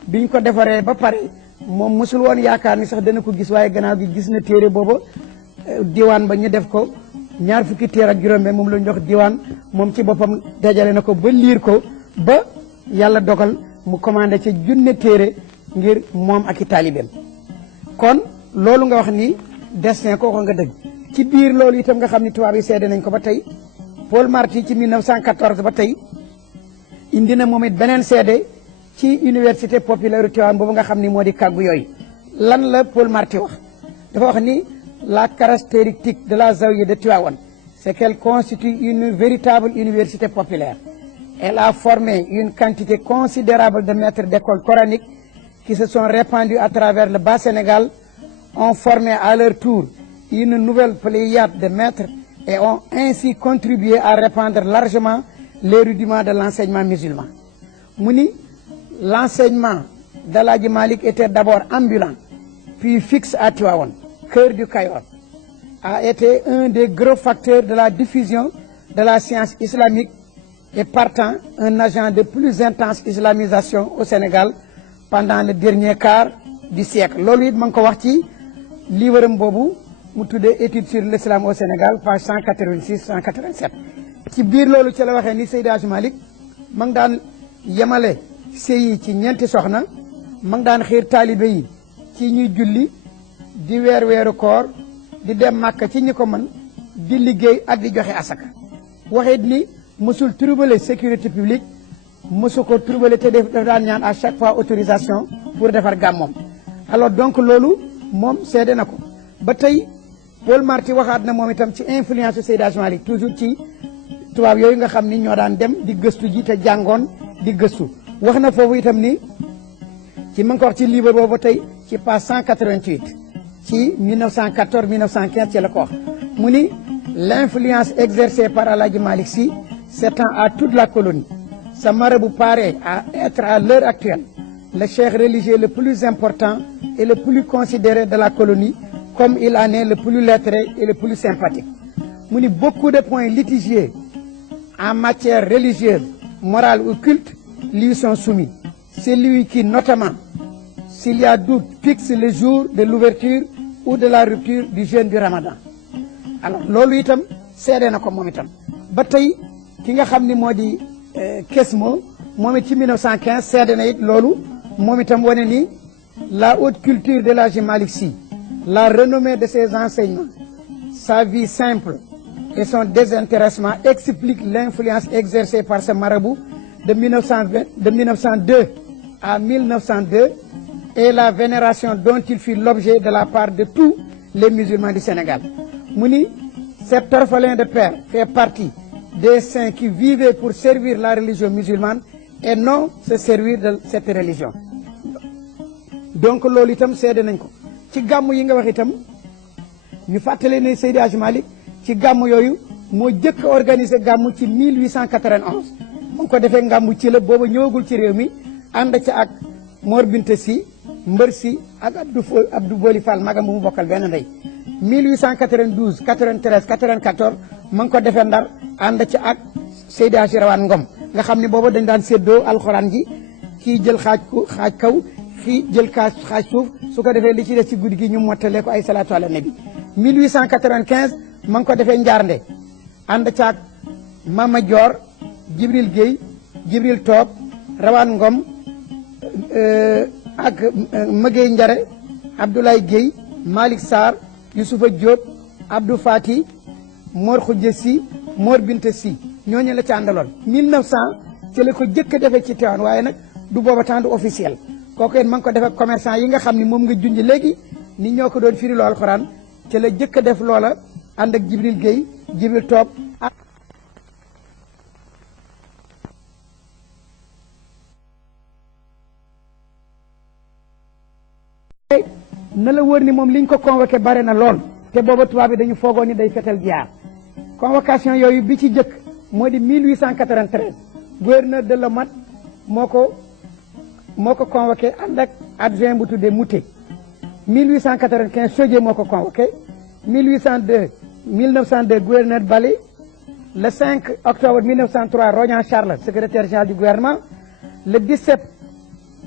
biñ ko defaree ba pare moom mosul woon yaakaar ni sax dana ko gis waaye gannaaw gi gis na téere booba diwaan ba ñu def ko ñaar fukki téere ak juróom-benn moom la ñu jox diwaan moom ci boppam dajale na ko ba liir ko ba yàlla dogal mu commandé ca junne téere ngir moom ak i taalibeem kon loolu nga wax ni destin kooku nga dëgg ci biir loolu itam nga xam ni tubaab yi seede nañ ko ba tey Paul Marty ci 1914 ba tey indi na moom it beneen seede ci université populaire Tivaouane boobu nga xam ni moo di kàggu yooyu lan la Paul Marty wax dafa wax ni la caractéristique de la Zawiya de Tivaouane c'est qu'elle constitue une véritable université populaire. Elle a formé une quantité considérable de maîtres d'école coraniques qui se sont répandus à travers le Bas-Sénégal, ont formé à leur tour une nouvelle pléiade de maîtres et ont ainsi contribué à répandre largement les rudiments de l'enseignement musulman. Mouni, l'enseignement d'Alaaji Malick était d'abord ambulant, puis fixe à Tivaouane, cœur du Kayor, a été un des gros facteurs de la diffusion de la science islamique et partant un agent de plus intense islamisation au Sénégal pendant le dernier quart du siècle. Loolu it ma ngi ko wax ci livre am boobu mu tuddee étude sur l'islam au Sénégal page 186 187 ci biir loolu ci la waxee ni Seydi Hadji Malick ma ngi daan yemale sëy yi ci ñeenti soxna ma ngi daan xiir taalibe yi ci ñuy julli di weeru koor di dem Màkka ci ñi ko mën di liggéey ak di joxe asaka waxit ni mësul troubler sécurité publique mësu ko troubler te daf daan ñaan à chaque fois autorisation pour defar gàmmoom alors donc loolu moom seede na ko ba tey Paul Marty waxaat na moom itam ci influence Seydi Hadji Malick toujours ci tubaab yooyu nga xam ni ñoo daan dem di gëstu ji te jàngoon di gëstu wax na foofu itam ni ci ma ngi ko wax ci livre boobu ba tey ci page 188 ci 1914 1915 ci la ko wax mu ni l'influence exercée par Alaaji Malick Sy s'étend à toute la colonie. Ce marabout paraît à être à l'heure actuelle le cheikh religieux le plus important et le plus considéré de la colonie, comme il en est le plus lettré et le plus sympathique. Mu ni beaucoup de points litigieux en matière religieuse, morale ou culte lui sont soumis. C'est lui qui, notamment, s'il y a doute, fixe le jour de l'ouverture ou de la rupture du jeûne du Ramadan. Alors loolu itam seede na ko moom itam ba tey ki nga xam ni moo di Kesmo moom it ci 1915 seede na it loolu moom itam wane ni la haute culture de Alaaji Malick Sy, la renommée de ses enseignements, sa vie simple et son désintéressement expliquent l'influence exercée par ce marabout de 1902 à 1902 et la vénération dont il fut l'objet de la part de tous les musulmans du Sénégal. Mu ni cet orphelin de père fait partie des saints qui vivaient pour servir la religion musulmane et non se servir de cette religion. Donc loolu itam seede nañ ko ci gàmm yi nga wax itam ñu fàttale ne Seydi Hadji Malick ci gàmm yooyu moo jëkk a organisé gàmm ci 1891 mu ngi ko defee ngàmmu ci la booba ñëwagul ci réew mi ànd ca ak Mor Binte Sy Mbër Sy ak Abdou Boli Fall magam bu mu bokkal benn ndey 1892 93 94 ma ngi ko defee Ndar ànd ca ak Seydi Hadji Rawane Ngom nga xam ne booba dañ daan séddoo alxuraan ji kii jël xaaj kaw fii jël xaaj suuf su ko defee li ci des ci guddi gi ñu mottalee ko ay salaatu ala nabi 1895 ma ngi ko defee Njaarnde ànd ca ak Mama Dior Jibril Guèye Jibril Toob Rawane Ngom ak Mëgey Njare Abdoulaye Guèye Malick Sarr Youssoufa Diop Abdou Fati Mor Khoudia Sy Mor Binte Sy ñooñu la ci àndaloon 1900 ci la ko jëkk a defee ci Tivaouane waaye nag du booba temps du officiel kooku it ma ngi ko defee commerçant yi nga xam ni moom nga junj léegi ni ñoo ko doon firi loo alxuraan ci la jëkk a def loola ànd ak Jibril Guèye Jibril Toob na la wër ni moom liñ ko convoqué bare na lool te booba tubaab bi dañu foogoon ni day fetal jiyaar convocation yooyu bi ci jëkk moo di 1893 gouverneur de Lamot moo ko convoqué ànd ak adjoint bu tuddee Moutet 1895 Chaudié moo ko convoqué 1902 gouverneur Bali le 5 octobre 1903 Rognan Charles secrétaire général du gouvernement le 17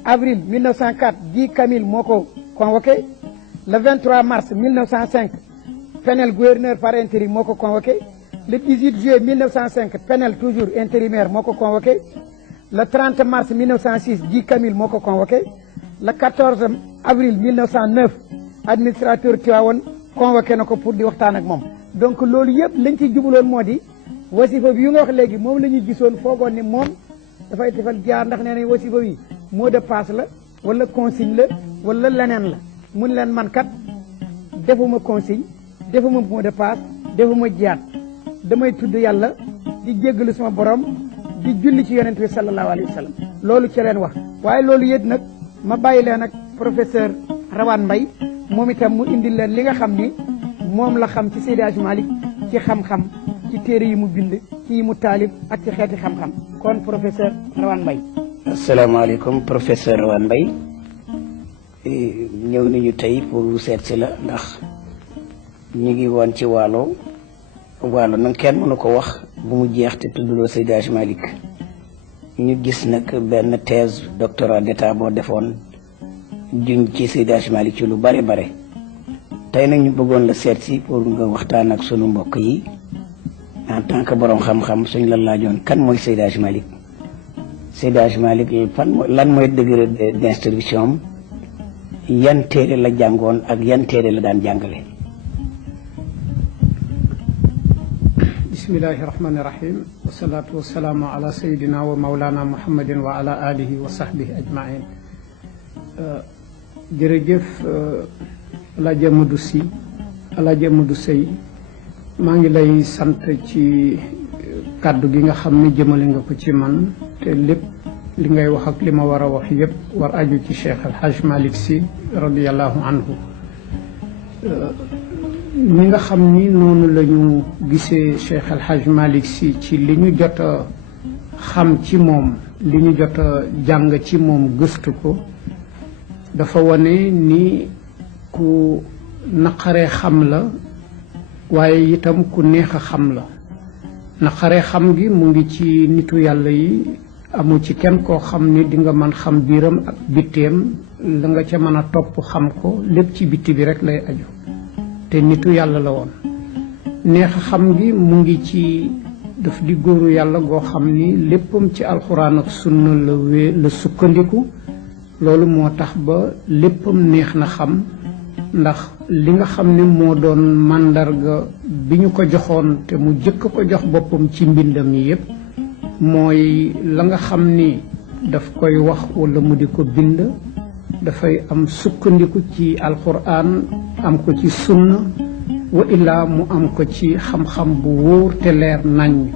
avril 1904 Guy Camille moo ko convoqué le 23 mars 1905 Penel gouverneur par intérim moo ko convoqué le 18 juillet 1905 Penel toujours intérimaire moo ko convoqué le 30 mars 1906 Guy Camille moo ko convoqué le 14 avril 1909 administrateur Tivaouane convoqué na ko pour di waxtaan ak moom donc loolu yëpp lañ ci jubaloon moo di wasifa bi yu nga wax léegi moom la ñu gisoon foogoon ni moom dafay defal jaar ndax nee nañ wasifa bi mot de passe la wala consigne la wala leneen la mun leen man kat defuma consigne defuma mot de passe defuma jiyaat damay tudd yàlla di jéggalu sama borom di julli ci yonent bi sallallahu alayhi wa sallam loolu ci leen wax waaye loolu yëpp nag ma bàyyi leen ak professeur Rawane Mbaye moom itam mu indil leen li nga xam ni moom la xam ci Seydi Hadji Malick ci xam-xam ci téere yi mu bind ci yi mu taalif ak ci xeeti xam-xam kon professeur Rawane Mbaye. asalaamaaleykum professeur Rawane Mbaye ñëw nañu tey pour seet si la ndax ñu ngi woon ci waalo nag kenn mënu ko wax bu mu jeex te tudduloo Seydi Hadji Malick ñu gis nag benn thèse doctorat d'état boo defoon juñ ci Seydi Hadji Malick ci lu bare tey nag ñu bëggoon la seet si pour nga waxtaan ak sunu mbokk yi en tant que borom xam-xam suñ la laajoon kan mooy Seydi Hadji Malick Seydi Hadji Malick lan mooy degré d'instruction am yan téere la jàngoon ak yan téere la daan jàngale. bismillahi rahmani rahim wasalaatu wasalaamu ala sayidina wa maulana muhammadin wa ala alihi wa sahbihi ajmain jërëjëf Alaaji Amadou Sy Alaaji Amadou Sey maa ngi lay sant ci kàddu gi nga xam ne jëmale nga ko ci man te lépp li ngay wax ak li ma war a wax yépp war aju ci Cheikh El Hadj Malick Sy radiallahu anhu ñi nga xam ni noonu la ñu gisee Cheikh El Hadj Malick Sy ci li ñu jot a xam ci moom li ñu jot a jàng ci moom gëstu ko dafa wane ni ku naqaree xam la waaye itam ku neex a xam la naqaree xam gi mu ngi ci nitu yàlla yi amu ci kenn koo xam ni di nga mën xam biiram ak bitteem la nga ca mën a topp xam ko lépp ci bitti bi rek lay aju te nitu yàlla la woon neex a xam gi mu ngi ci daf di góoru yàlla goo xam ni léppam ci alxuraan ak sunna la sukkandiku loolu moo tax ba léppam neex na xam ndax li nga xam ne moo doon màndarga bi ñu ko joxoon te mu jëkk ko jox boppam ci mbindam yi yépp mooy la nga xam ni daf koy wax walla mu di ko bind dafay am sukkandiku ci alxuraan am ko ci sunna wa illaa mu am ko ci xam-xam bu wóor te leer nañ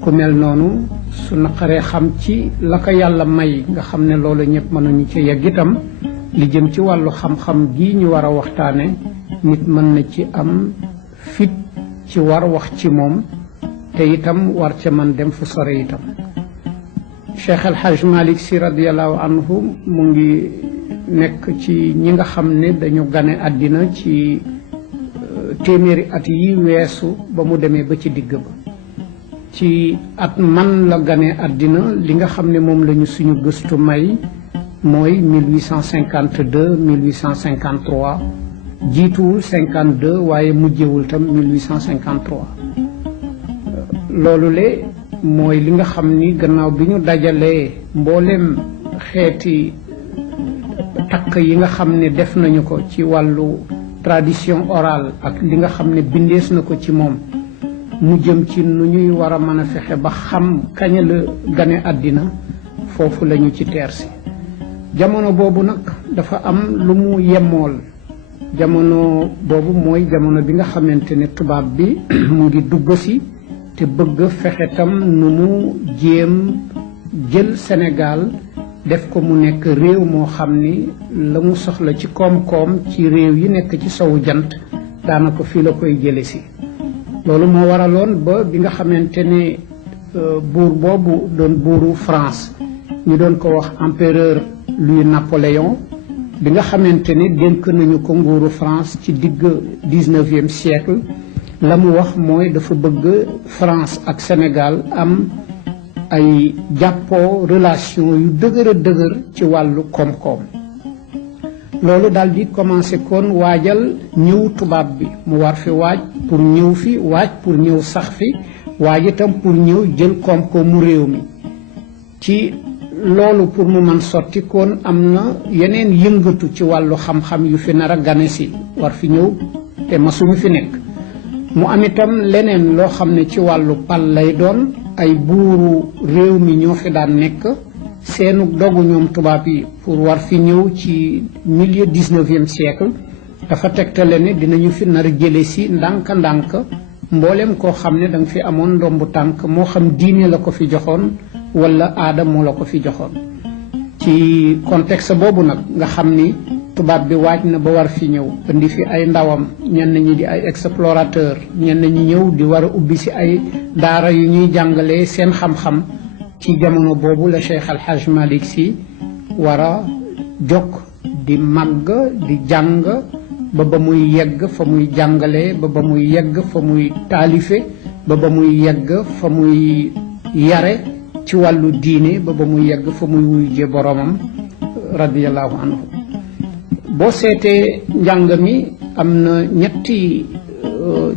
ku mel noonu su naqaree xam ci la ko yàlla may nga xam ne loolu ñëpp mënuñu ci yegg itam li jëm ci wàllu xam-xam gi ñu war a waxtaane nit mën na ci am fit ci war wax ci moom te itam war ca man dem fu sore itam Cheikh El Hadj Malick Sy radiallahu anhu mu ngi nekk ci ñi nga xam ne dañu gane àddina ci téeméeri at yi weesu ba mu demee ba ci digg ba ci at man la gane àddina li nga xam ne moom lañu suñu gëstu may mooy 1852 1853 jiituwul 52 waaye mujjewul tam 1853 loolu le mooy li nga xam ni gannaaw bi ñu dajalee mboolem xeeti takk yi nga xam ne def nañu ko ci wàllu tradition orale ak li nga xam ne bindees na ko ci moom mu jëm ci nu ñuy war a mën a fexe ba xam kañ la gane àddina foofu lañu ci teersi jamono boobu nag dafa am lu mu yemmool jamono boobu mooy jamono bi nga xamante ne tubaab bi mu ngi dugg si te bëgg fexe tam nu mu jéem jël Sénégal def ko mu nekk réew moo xam ni la mu soxla ci koom-koom ci réew yi nekk ci sowu jant daanaka fii la koy jële si loolu moo waraloon ba bi nga xamante ne buur boobu doon buuru France ñu doon ko wax empereur Louis Napoléon bi nga xamante ne dénk nañu ko nguuru France ci digg 19e siècle la mu wax mooy dafa bëgg France ak Sénégal am ay jàppoo relation yu dëgër a dëgër ci wàllu koom-koom loolu daal di commencé kon waajal ñëw tubaab bi mu war fi waaj pour ñëw fi waaj pour ñëw sax fi waaj itam pour ñëw jël koom-koomu réew mi ci loolu pour mu mën sotti kon am na yeneen yëngatu ci wàllu xam-xam yu fi nar a gane si war fi ñëw te masuñu fi nekk mu am itam leneen loo xam ne ci wàllu pal lay doon ay buuru réew mi ñoo fi daan nekk seenu dogu ñoom tubaab yi pour war fi ñëw ci milieu 19e siècle dafa tegtale ne dinañu fi nar a jële si ndànk-ndànk mboolem koo xam ne da nga fi amoon ndombu tànk moo xam diine la ko fi joxoon wala aada moo la ko fi joxoon ci contexte boobu nag nga xam ni tubaab bi waaj na ba war fi ñëw indi fi ay ndawam ñenn ñi di ay explorateur ñenn ñi ñëw di war a ubbi si ay daara yu ñuy jàngalee seen xam-xam ci jamono boobu la Cheikh Al Hadj Malick Sy war a jóg di màgg di jàng ba muy yegg fa muy jàngalee ba muy yegg fa muy taalife ba muy yegg fa muy yare ci wàllu diine ba muy yegg fa muy wuyjee boromam radiyallahu anhu boo seetee njàng mi am na ñetti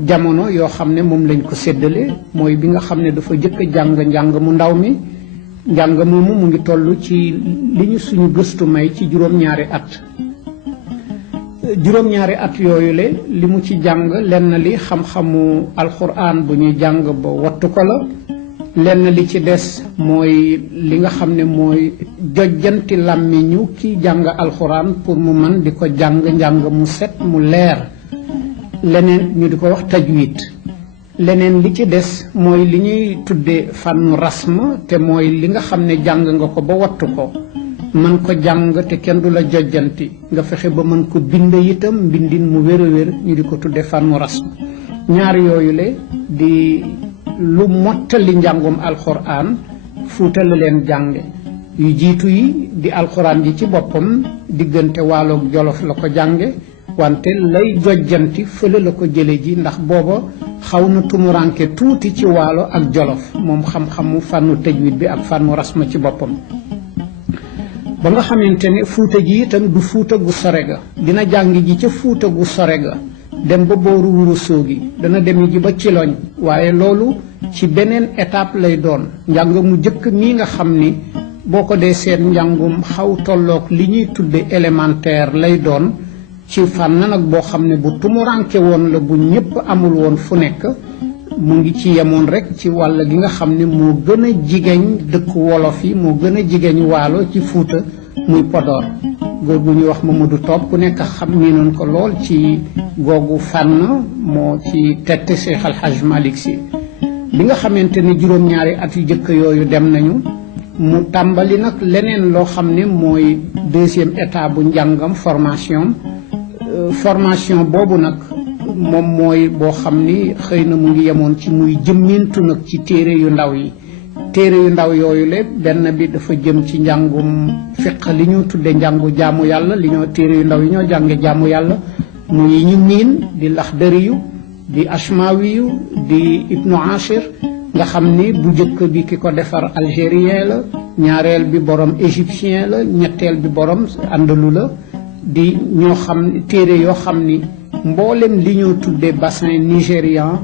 jamono yoo xam ne moom lañ ko séddale mooy bi nga xam ne dafa jëkk jàng njàng mu ndaw mi njàng moomu mu ngi toll ci li ñu suñu gëstu may ci juróom-ñaari at yooyu li mu ci jàng lenn li xam-xamu alxuraan bu ñuy jàng ba wattu ko la lenn li ci des mooy li nga xam ne mooy jojjanti làmmiñu ki jàng alxuraan pour mu man di ko jàng njàng mu set mu leer leneen ñu di ko wax tajwid leneen li ci des mooy li ñuy tuddee fànnu rasm te mooy li nga xam ne jàng nga ko ba wattu ko mën ko jàng te kenn du la jojjanti nga fexe ba mën ko bind itam mbindin mu wér a wér ñu di ko tuddee fànnu rasm ñaar yooyu le di lu mottali njàngum alxuraan Fuuta la leen jànge yu jiitu yi di alxuraan ji ci boppam diggante Waaloog Jolof la ko jànge wante lay jojjanti fële la ko jële ji ndax booba xaw na tumuranke tuuti ci Waalo ak Jolof moom xam-xamu fànnu tajwid bi ak fànnu rasma ci boppam ba nga xamante ne Fuuta ji itam du Fuuta gu sore ga dina jàng ji ca Fuuta gu sore ga dem ba booru Wuro Soogi dana dem ji ba Ciloñ waaye loolu ci beneen étape lay doon njàng mu jëkk mii nga xam ni boo ko dee seen njàngum xaw tolloog li ñuy tudde élémentaire lay doon ci fànn nag boo xam ne bu tumuranke woon la bu ñëpp amul woon fu nekk mu ngi ci yemoon rek ci wàll gi nga xam ne moo gën a jigéen dëkk wolof yi moo gën a jigéen Waalo ci Fuuta muy Podor góor gu ñuy wax Mamadou Top ku nekk xam ni noonu ko lool ci googu fànn moo ci tette Cheikh Al Hadj Malick Sy bi nga xamante ne juróom-ñaari at yu jëkk yooyu dem nañu mu tàmbali nag leneen loo xam ne mooy deuxième état bu njàngam formation boobu nag moom mooy boo xam ni xëy na mu ngi yemoon ci muy jëmmintu nag ci téere yu ndaw yi téere yu ndaw yooyu le benn bi dafa jëm ci njàngum fiq li ñu tudde njàngu jaamu yàlla li ñoo téere yu ndaw yi ñoo jànge jaamu yàlla muy ñu miin di Laxdariyu di Ashmawiyu di Ibnu Ashir nga xam ni bu njëkk bi ki ko defar algérien la ñaareel bi borom égyptien la ñetteel bi borom andalu la di ñoo xam téere yoo xam ni mboolem li ñoo tuddee bassin nigérian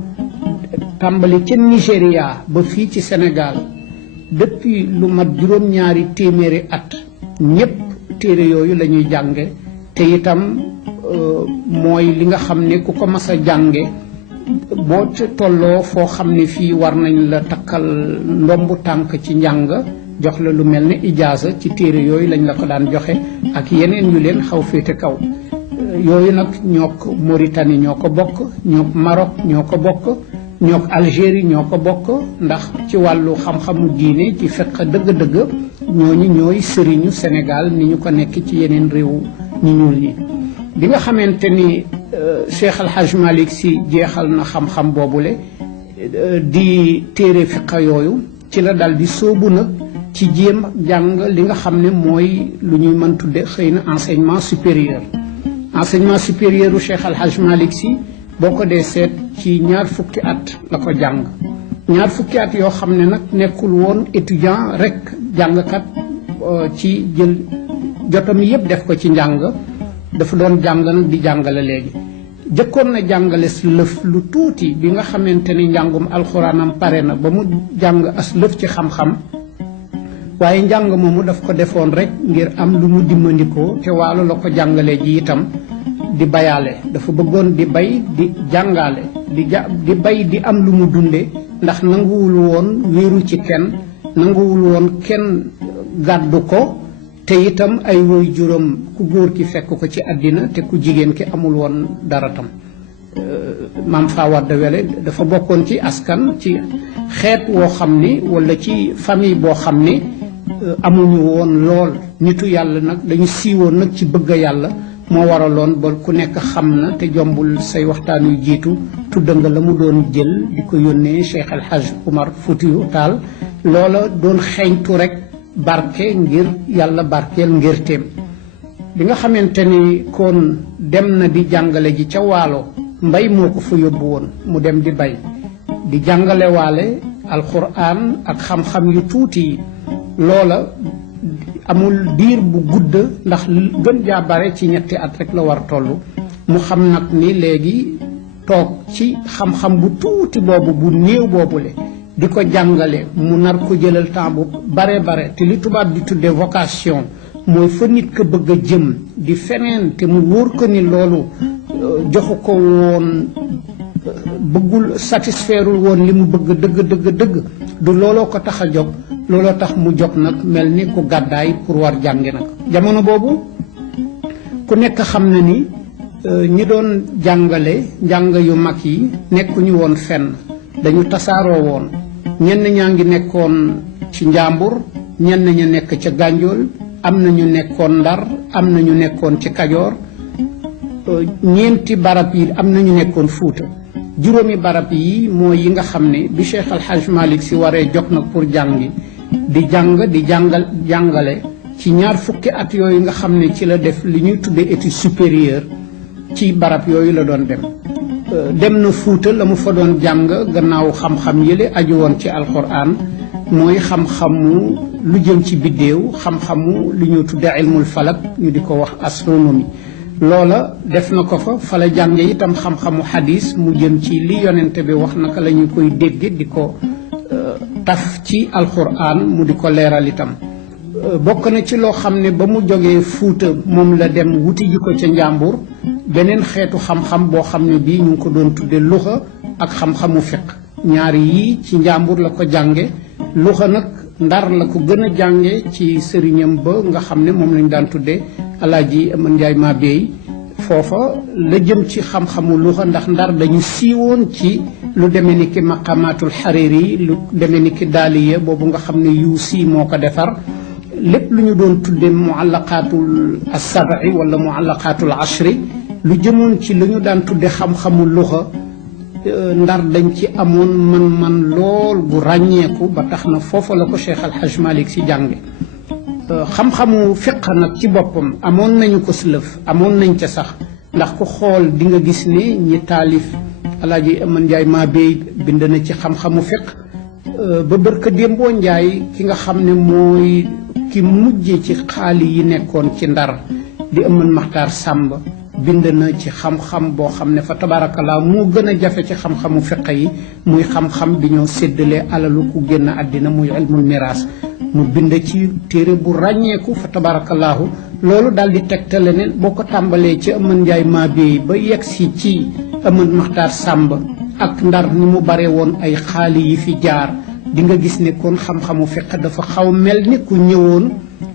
tàmbali ca Nigéria ba fii ci Sénégal depuis lu mat juróom-ñaari téeméeri at ñépp téere yooyu la ñuy jànge te itam mooy li nga xam ne ku ko mas a jànge boo tolloo foo xam ne fii war nañ la takkal ndombu tànk ci njàng jox la lu mel ne ijaaza ci téere yooyu lañ la ko daan joxe ak yeneen yu leen xaw féete kaw yooyu nag ñoo ko Mauritanie ñoo ko bokk ñoo Maroc ñoo ko bokk ñoo ko Algérie ñoo ko bokk ndax ci wàllu xam-xamu diine ci fiqh dëgg-dëgg ñooñu ñooy sëriñu Sénégal ni ñu ko nekk ci yeneen réew ñu ñuul ñi bi nga xamante ni Cheikh Al Hadj Malick Sy jeexal na xam-xam boobule di téere fiqh yooyu ci la dal di sóobu nag ci jéem jàng li nga xam ne mooy lu ñuy mën tudde xëy na enseignement supérieur u Cheikh Al Hadj Malick Sy boo ko dee seet ci 2 fukki at la ko jàng 2 fukki at yoo xam ne nag nekkul woon étudiant rek jàngkat ci jël jotam yëpp def ko ci njàng dafa doon jàng nag di jàngale léegi jëkkoon na jàngale si lëf lu tuuti bi nga xamante ni njàngum alxuraanam pare na ba mu jàng as lëf ci xam-xam waaye njàng moomu daf ko defoon rek ngir am lu mu dimmandikoo te waalo la ko jàngale ji itam di bayaale dafa bëggoon di bay di jàngale di bay di am lu mu dunde ndax nanguwul woon wéeru ci kenn nanguwul woon kenn gàddu ko te itam ay woy juróom ku góor ki fekk ko ci àddina te ku jigéen ki amul woon dara tam maam Fawade Wele dafa bokkoon ci askan ci xeet woo xam ni wala ci famille boo xam ni amuñu woon lool nitu yàlla nag dañu siiwoon nag ci bëgg yàlla moo waraloon ba ku nekk xam na te jombul say waxtaan yu jiitu tudd nga la mu doon jël di ko yónnee Cheikh El Hadj Oumar Foutiyou Tall loola doon xeeñtu rek barke ngir yàlla barkeel ngirteem bi nga xamante ni kon dem na di jàngale ji ca waalo mbay moo ko fa yóbbu woon mu dem di bay di jàngale waale alxuraan ak xam-xam yu tuuti yi loola amul diir bu gudd ndax gën jaa bare ci 2 at rek la war toll mu xam nag ni léegi toog ci xam-xam bu tuuti boobu bu néew boobule di ko jàngale mu nar ko jëlal temps bu bare te li tubaab di tuddee vocation mooy fa nit ko bëgg a jëm di feneen te mu wóor ko ni loolu joxu ko woon bëggul satisfairul woon li mu bëgg dëgg du looloo ko tax a jóg looloo tax mu jóg nag mel ni ku gàddaay pour war jàngi nag jamono boobu ku nekk xam na ni ñi doon jàngale njàng yu mag yi nekkuñu woon fenn dañu tasaaroo woon ñenn ñaa ngi nekkoon ci Njàmbur ñenn ña nekk ca Gànjool am na ñu nekkoon Ndar am na ñu nekkoon ci Kajoor ñeenti barab yi am na ñu nekkoon Fuuta juróomi barab yi mooy yi nga xam ne bi Cheikh Al Hadj Malick Sy waree jóg nag pour jàngi di jàngale ci 2 fukki at yooyu nga xam ne ci la def li ñuy tuddee étude supérieure ci barab yooyu la doon dem na Fuuta la mu fa doon jàng gannaaw xam-xam yële aju woon ci alxuraan mooy xam-xamu lu jëm ci biddéew xam-xamu lu ñuy tuddee ilmul falak ñu di ko wax astronomie loola def na ko fa la jànge itam xam-xamu xadis mu jëm ci li yonente bi wax naka la ñu koy dégge di ko taf ci alxuraan mu di ko leeral itam bokk na ci loo xam ne ba mu jógee Fuuta moom la dem wuti ji ko ca Njàmbur beneen xeetu xam-xam boo xam ne bii ñu ngi ko doon tudde luxa ak xam-xamu fiq ñaari yii ci Njàmbur la ko jànge luxa nag Ndar la ko gën a jànge ci sëriñam ba nga xam ne moom lañu daan tudde Alaaji Aman Njaay maa beey foofa la jëm ci xam-xamu luxa ndax Ndar dañu siiwoon ci lu demee ni ki maqamatul Hariri lu demee ni ki daaliya boobu nga xam ne Yuusi moo ko defar lépp lu ñu doon tudde muallaqaatul as-sab'i wala muallaqaatul ashri lu jëmoon ci lu ñu daan tudde xam-xamu luxa Ndar dañ ci amoon man lool bu ràññeeku ba tax na foofa la ko Cheikh Al Hadj Malick Sy jànge xam-xamu fiq nag ci boppam amoon nañu ko silëf amoon nañ ca sax ndax ku xool di nga gis ne ñi taalif Alaaji Aman Njaay maa beey bind na ci xam-xamu fiq ba bërka démboo Njaay ki nga xam ne mooy ki mujje ci xaali yi nekkoon ci Ndar di Aman Maxtaar Sàmb bind na ci xam-xam boo xam ne fa tabarakallah moo gën a jafe ci xam-xamu fiq yi muy xam-xam bi ñoo séddalee alalu ku génn àddina muy ilmul miraas mu bind ci téere bu ràññeeku fa tabarakallahu loolu daal di tegtale ne boo ko tàmbalee ci Aman Njaay maa beey ba yegsi ci Aman Maxtaar Sàmb ak Ndar ni mu bare woon ay xaali yi fi jaar di nga gis ne kon xam-xamu fiq dafa xaw mel ni ku ñëwoon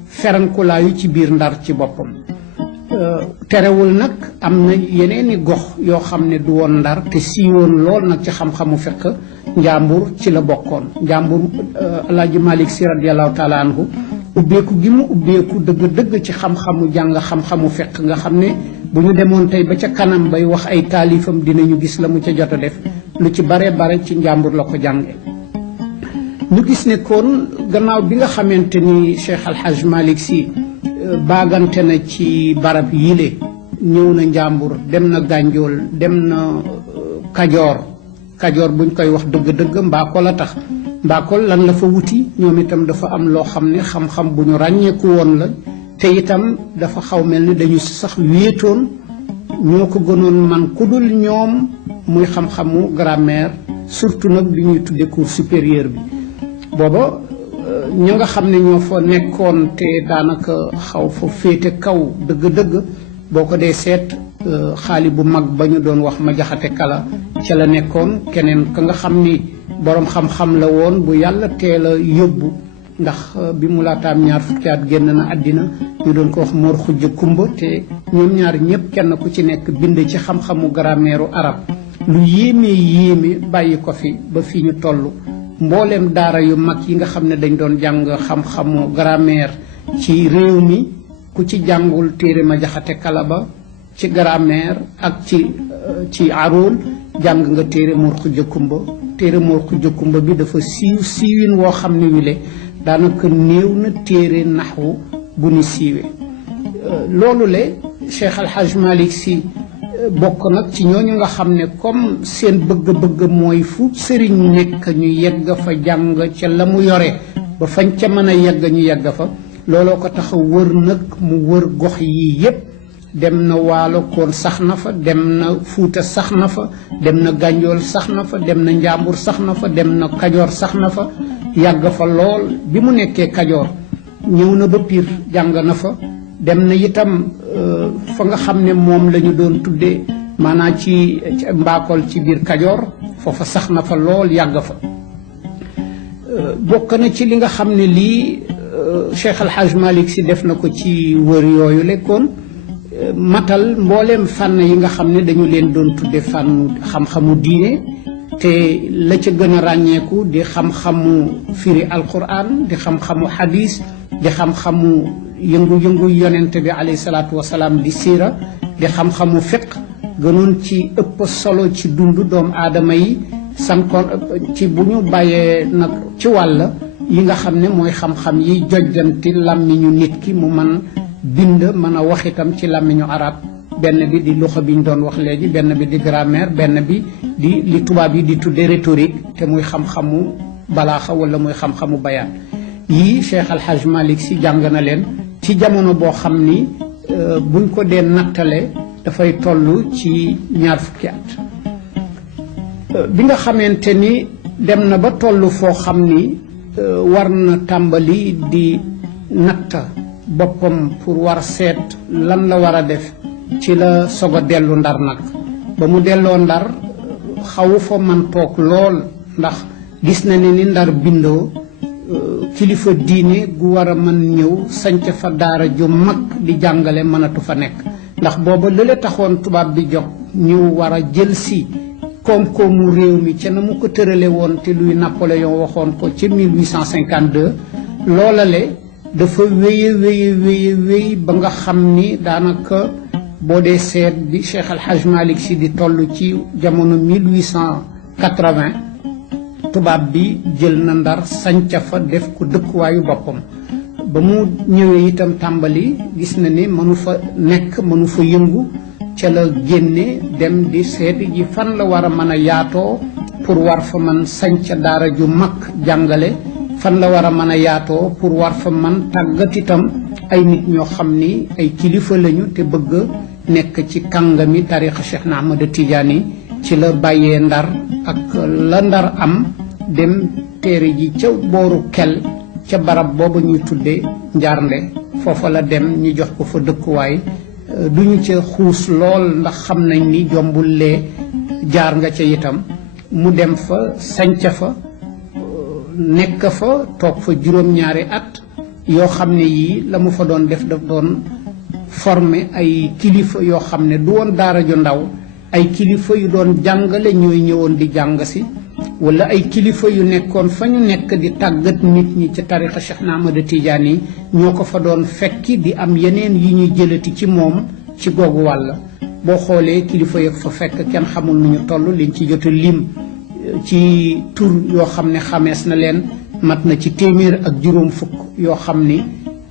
ferankulaayu ci biir Ndar ci boppam terewul nag am na yeneeni gox yoo xam ne du woon Ndar te siiwoon lool nag ci xam-xamu fiq Njàmbur ci la bokkoon. Njàmbur Alaaji Malik Si radiyallahu taala anhu ubbeeku gi mu ubbeeku dëgg-dëgg ci xam-xamu jàng xam-xamu fiq nga xam ne bu ñu demoon tey ba ca kanam bay wax ay taalifam dinañu gis la mu ca jot a def lu ci bare ci Njàmbur la ko jànge. ñu gis ne kon gannaaw bi nga xamante ni Cheikh Al Hadj Malick Sy baagante na ci barab yile ñëw na Njàmbur dem na Gànjool dem na Kajoor buñ koy wax dëgg-dëgg Mbakol a tax Mbakol lan la fa wuti ñoom itam dafa am loo xam ne xam-xam bu ñu ràññeeku woon la te itam dafa xaw mel ni dañu sax wéetoon ñoo ko gënoon man ku dul ñoom muy xam-xamu grammaire surtout nag bi ñuy tudde cours supérieur bi booba ña nga xam ne ñoo fa nekkoon te daanaka xaw fa féete kaw dëgg-dëgg boo ko dee seet xaali bu mag ba ñu doon wax ma jaxate kala ca la nekkoon keneen ka nga xam ni boroom xam-xam la woon bu yàlla teel a yóbbu ndax bi mu laataam ñaar fukki at génn na àddina ñu doon ko wax Mor Xujja Kumba te ñoom ñaar ñëpp kenn ku ci nekk bind ci xam-xamu grammaire arab lu yéeme bàyyi ko fi ba fii ñu toll mbooleem daara yu mag yi nga xam ne dañ doon jàng xam-xamu grammaire ci réew mi ku ci jàngul téere ma jaxate kala ba ci grammaire ak ci arool jàng nga téere Mor Xujja Kumba téere Mor Xujja Kumba bi dafa siiwin woo xam ne wile daanaka néew na téere naxwu bu ni siiwee loolu le Cheikh Al Hadj Malick Sy bokk nag ci ñooñu nga xam ne comme seen bëgg-bëgg mooy fu sëriñ nekk ñu yegg fa jàng ca la mu yore ba fañ ca mën a yegg ñu yegg fa looloo ko tax a wër nag mu wër gox yii yépp dem na Waalo koon sax na fa dem na Fuuta sax na fa dem na Gànjool sax na fa dem na Njàmbur sax na fa dem na Kajoor sax na fa yàgg fa lool bi mu nekkee Kajoor ñëw na ba Piir jàng na fa dem na itam fa nga xam ne moom la ñu doon tuddee maanaam ci Mbakol ci biir Kajoor foofa sax na fa lool yàgg fa bokk na ci li nga xam ne lii Cheikh Al Hadj Malick Sy def na ko ci wër yooyu lekkoon matal mbooleem fànn yi nga xam ne dañu leen doon tudde fànn xam-xamu diine te la ca gën a ràññeeku di xam-xamu firi alquran di xam-xamu hadis di xam-xamu yëngu-yëngu yonente bi alayhi salaatu wasalaam di siira di xam-xamu fiq gënoon ci ëpp solo ci dundu doomu aadama yi sankoon ci bu ñu bàyyee nag ci wàll yi nga xam ne mooy xam-xam yi jojjanti làmmiñu nit ki mu mën bind mën a wax itam ci làmmiñu arab benn bi di luxa bi ñu doon wax léegi benn bi di grammaire benn bi di li tubaab yi di tudde rhétorique te muy xam-xamu balaaxa wala muy xam-xamu bayaan yii Cheikh Al Hadj Malick Sy jàng na leen ci jamono boo xam ni buñ ko dee nattale dafay toll ci ñaar fukki at bi nga xamante ni dem na ba toll foo xam ni war na tàmbali di natta boppam pour war seet lan la war a def ci la soog a dellu Ndar nag ba mu delloo Ndar xawu fa man toog lool ndax gis na ne ni Ndar bindoo kilifa diine gu war a mën ñëw sanc fa daara ju mag di jàngale mënatu fa nekk ndax booba lële taxoon tubaab bi jóg ñu war a jël si koom-koomu réew mi ca na mu ko tërale woon te Louis Napoléon waxoon ko ci 1852 loolale dafa wéy ba nga xam ni daanaka boo dee seet bi Cheikh Al Hadj Malick Sy di toll ci jamono 1880 tubaab bi jël na Ndar sanca fa def ko dëkkuwaayu boppam ba mu ñëwee itam tàmbali gis na ni mënu fa nekk mënu fa yëngu ca la génne dem di seeti ji fan la war a mën a yaatoo pour war fa man sanca daara ju mag jàngale fan la war a mën a yaatoo pour war fa man tàggat itam ay nit ñoo xam ni ay kilifa lañu te bëgg nekk ci kàngami tarixa Cheikh na Ahmada Tidiane ci la bàyyee Ndar ak la Ndar am dem téere ji ca booru kel ca barab booba ñuy tudde Njaarnde foofa la dem ñu jox ko fa dëkkuwaay duñu ca xuus lool ndax xam nañ ni jombul lee jaar nga ca itam mu dem fa sanca fa nekk fa toog fa juróom-ñaari at yoo xam ne yii la mu fa doon def daf doon formé ay kilifa yoo xam ne du woon daara ju ndaw ay kilifa yu doon jàngale ñooy ñëwoon di jàng si wala ay kilifa yu nekkoon fa ñu nekk di tàggat nit ñi ci tarixa Cheikh na Ahmada Tidiane yi ñoo ko fa doon fekki di am yeneen yi ñuy jëlati ci moom ci googu wàll boo xoolee kilifa yeeg fa fekk kenn xamul nu ñu toll liñ ci jot a lim ci tur yoo xam ne xamees na leen mat na ci téeméer ak juróom fukk yoo xam ni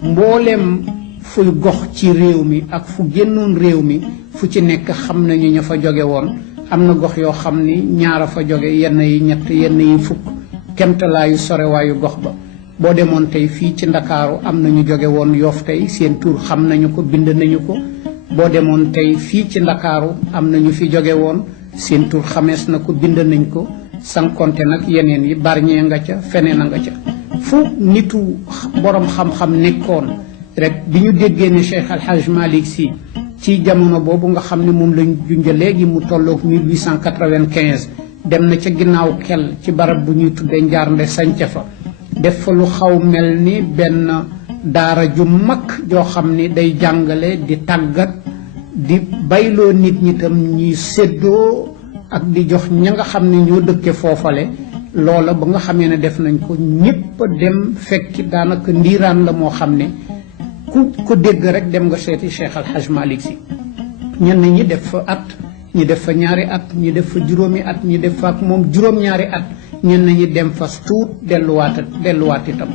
mbooleem fuy gox ci réew mi ak fu génnoon réew mi fu ci nekk xam nañu ña fa jóge woon am na gox yoo xam ni ñaara fa jóge yenn yi ñett yenn yi fukk kemtalaayu sorewaayu gox ba boo demoon tey fii ci Ndakaaru am nañu jóge woon Yoff tey seen tur xam nañu ko bind nañu ko boo demoon tey fii ci Ndakaaru am nañu fi jóge woon seen tur xamees na ko bind nañ ko sankonte nag yeneen yi barñee nga ca feneen a nga ca fu nitu borom xam-xam nekkoon rek bi ñu déggee ne Cheikh Al Hadj Malick Sy ci jamono boobu nga xam ne moom lañ junja léegi mu tolloog 1895 dem na ca ginnaaw kel ci barab bu ñuy tuddee Njaarnde sanca fa def fa lu xaw mel ni benn daara ju mag joo xam ni day jàngale di tàggat di bayloo nit ñi tam ñuy séddoo ak di jox ña nga xam ne ñoo dëkke foofale loola ba nga xamee ne def nañ ko ñépp dem fekki daanaka ndiiraan la moo xam ne ku ko dégg rek dem nga seeti Cheikh Al Hadj Malick Sy ñenn ñi def fa at ñi def fa ñaari at ñi def fa juróomi at ñi def fa ak moom juróom-ñaari at ñenn ñi dem fa tuut delluwaat itam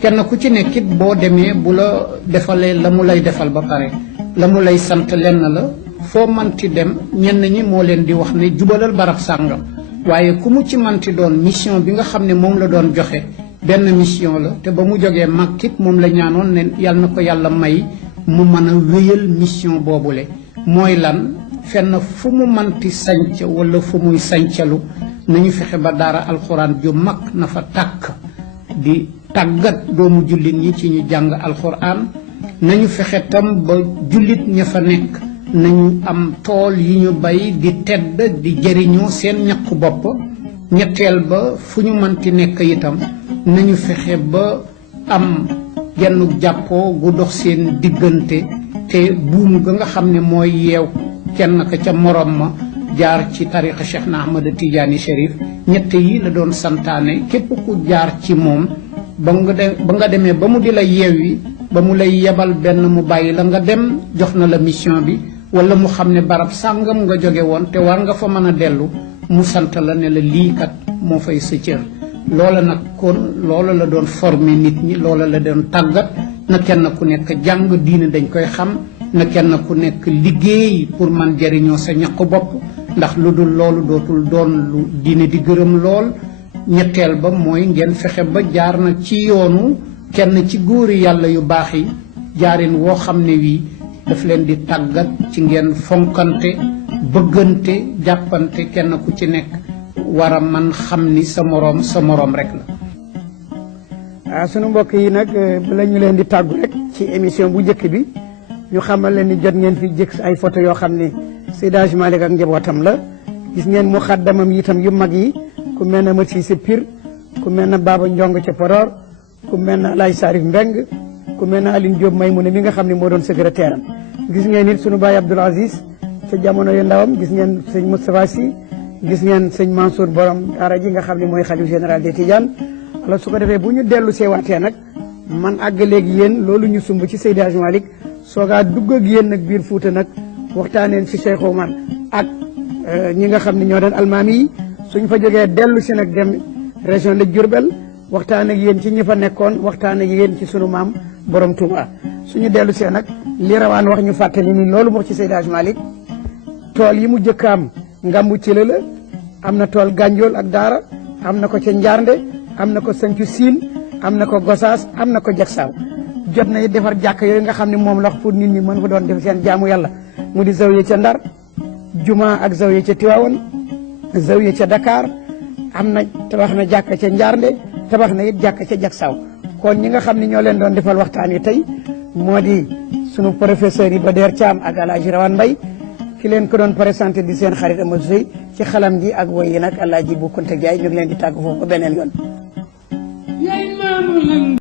kenn ku ci nekkit boo demee bu la defalee la mu lay defal ba pare la mu lay sant lenn la foo manti dem ñenn ñi moo leen di wax ne jubalal barab sàngam waaye ku mu ci manti doon mission bi nga xam ne moom la doon joxe benn mission la te ba mu jógee Makkit moom la ñaanoon ne yal na ko yàlla may mu mën a wéyal mission boobule mooy lan fenn fu mu manti sanc wala fu muy sancalu nañu fexe ba daara alxuraan ju mag na fa tàkk di tàggat doomu jullit ñi ci ñu jàng alxuraan nañu fexe tam ba jullit ña fa nekk nañu am tool yi ñu bay di tedd di jëriñoo seen ñaqu bopp ñetteel ba fu ñu manti nekk itam nañu fexe ba am genn jàppoo gu dox seen diggante te buum ga nga xam ne mooy yeew kenn ka ca morom ma jaar ci tariqa Cheikh na Ahmada Tidiane Chérif ñett yi la doon santaane képp ku jaar ci moom ba nga demee ba mu di la yeewi ba mu lay yebal benn mu bàyyi la nga dem jox na la mission bi wala mu xam ne barab sàngam nga jóge woon te war nga fa mën a dellu mu sant la ne la lii kat moo fay sa cër loola nag kon loola la doon former nit ñi loola la doon tàggat na kenn ku nekk jàng diine dañ koy xam na kenn ku nekk liggéey pour man jëriñoo sa ñaqu bopp ndax lu dul loolu dootul doon lu diine di gërëm lool ñetteel ba mooy ngeen fexe ba jaar na ci yoonu kenn ci góori yàlla yu baax yi jaarin woo xam ne wii daf leen di tàggat ci ngeen fonkante bëggante jàppante kenn ku ci nekk war a man xam ni sa moroom rek la. sunu mbokk yi nag bala ñu leen di tàggu rek ci émission bu njëkk bi ñu xamal leen ni jot ngeen fi jëkk ay photo yoo xam ne Seydi Hadji Malick ak njabootam la gis ngeen mu xaddamam itam yu mag yi ku mel ne Mat Siise Pir ku mel ne Baba Njong ca Podor ku mel ne Alaaj Sarif Mbeng ku mel ne Aline Diop Maymouna mi nga xam ne moo doon secrétaire am gis ngeen it sunu baay Abdoul Aziz ca jamono yu ndawam gis ngeen sëñ Moustapha Sy gis ngeen sëñ Mansour borom daara ji nga xam ne mooy xalif général des Tidianes alors su ko defee bu ñu dellu seewaatee nag man àgg léegi yéen loolu ñu sumb ci Seydi Hadji Malick soogaa dugg ak yéen nag biir Fuuta nag waxtaaneen ci Cheikh Oumar ak ñi nga xam ne ñoo doon almaami yi suñ fa jógee dellu si nag dem région de Diourbel waxtaan ak yéen ci ñi fa nekkoon waxtaan ak yéen ci sunu maam borom Touba suñu dellu see nag li rawaan wax ñu fàttali ni loolu moo ci Seydi Hadji Malick tool yi mu jëkkaam ngambu ci la am na tool Gànjool ak Daara am na ko ca Njaarnde am na ko Sancu Siin am na ko Gosaas am na ko Jaksaaw jot na defar jàkk yooyu nga xam ne moom la wax pour nit ñi mën fa doon def seen jaamu yàlla mu di zawiya ca Ndar juma ak zawiya ca Tiwaawan zawiya ca Dakar am na tabax na jàkk ca Njaarnde tabax na it jàkk ca Jaksaaw kon ñi nga xam ne ñoo leen doon defal waxtaan yi tey moo di sunu professeur yi Bader Thiam ak Alaaji Rawane Mbaye ki leen ko doon présenté di seen xarit Amadou Sey ci xalam ji ak woy yi nag Alaaji Bu Kunta Jaay ñu ngi leen di tàgg foofu ba beneen yoon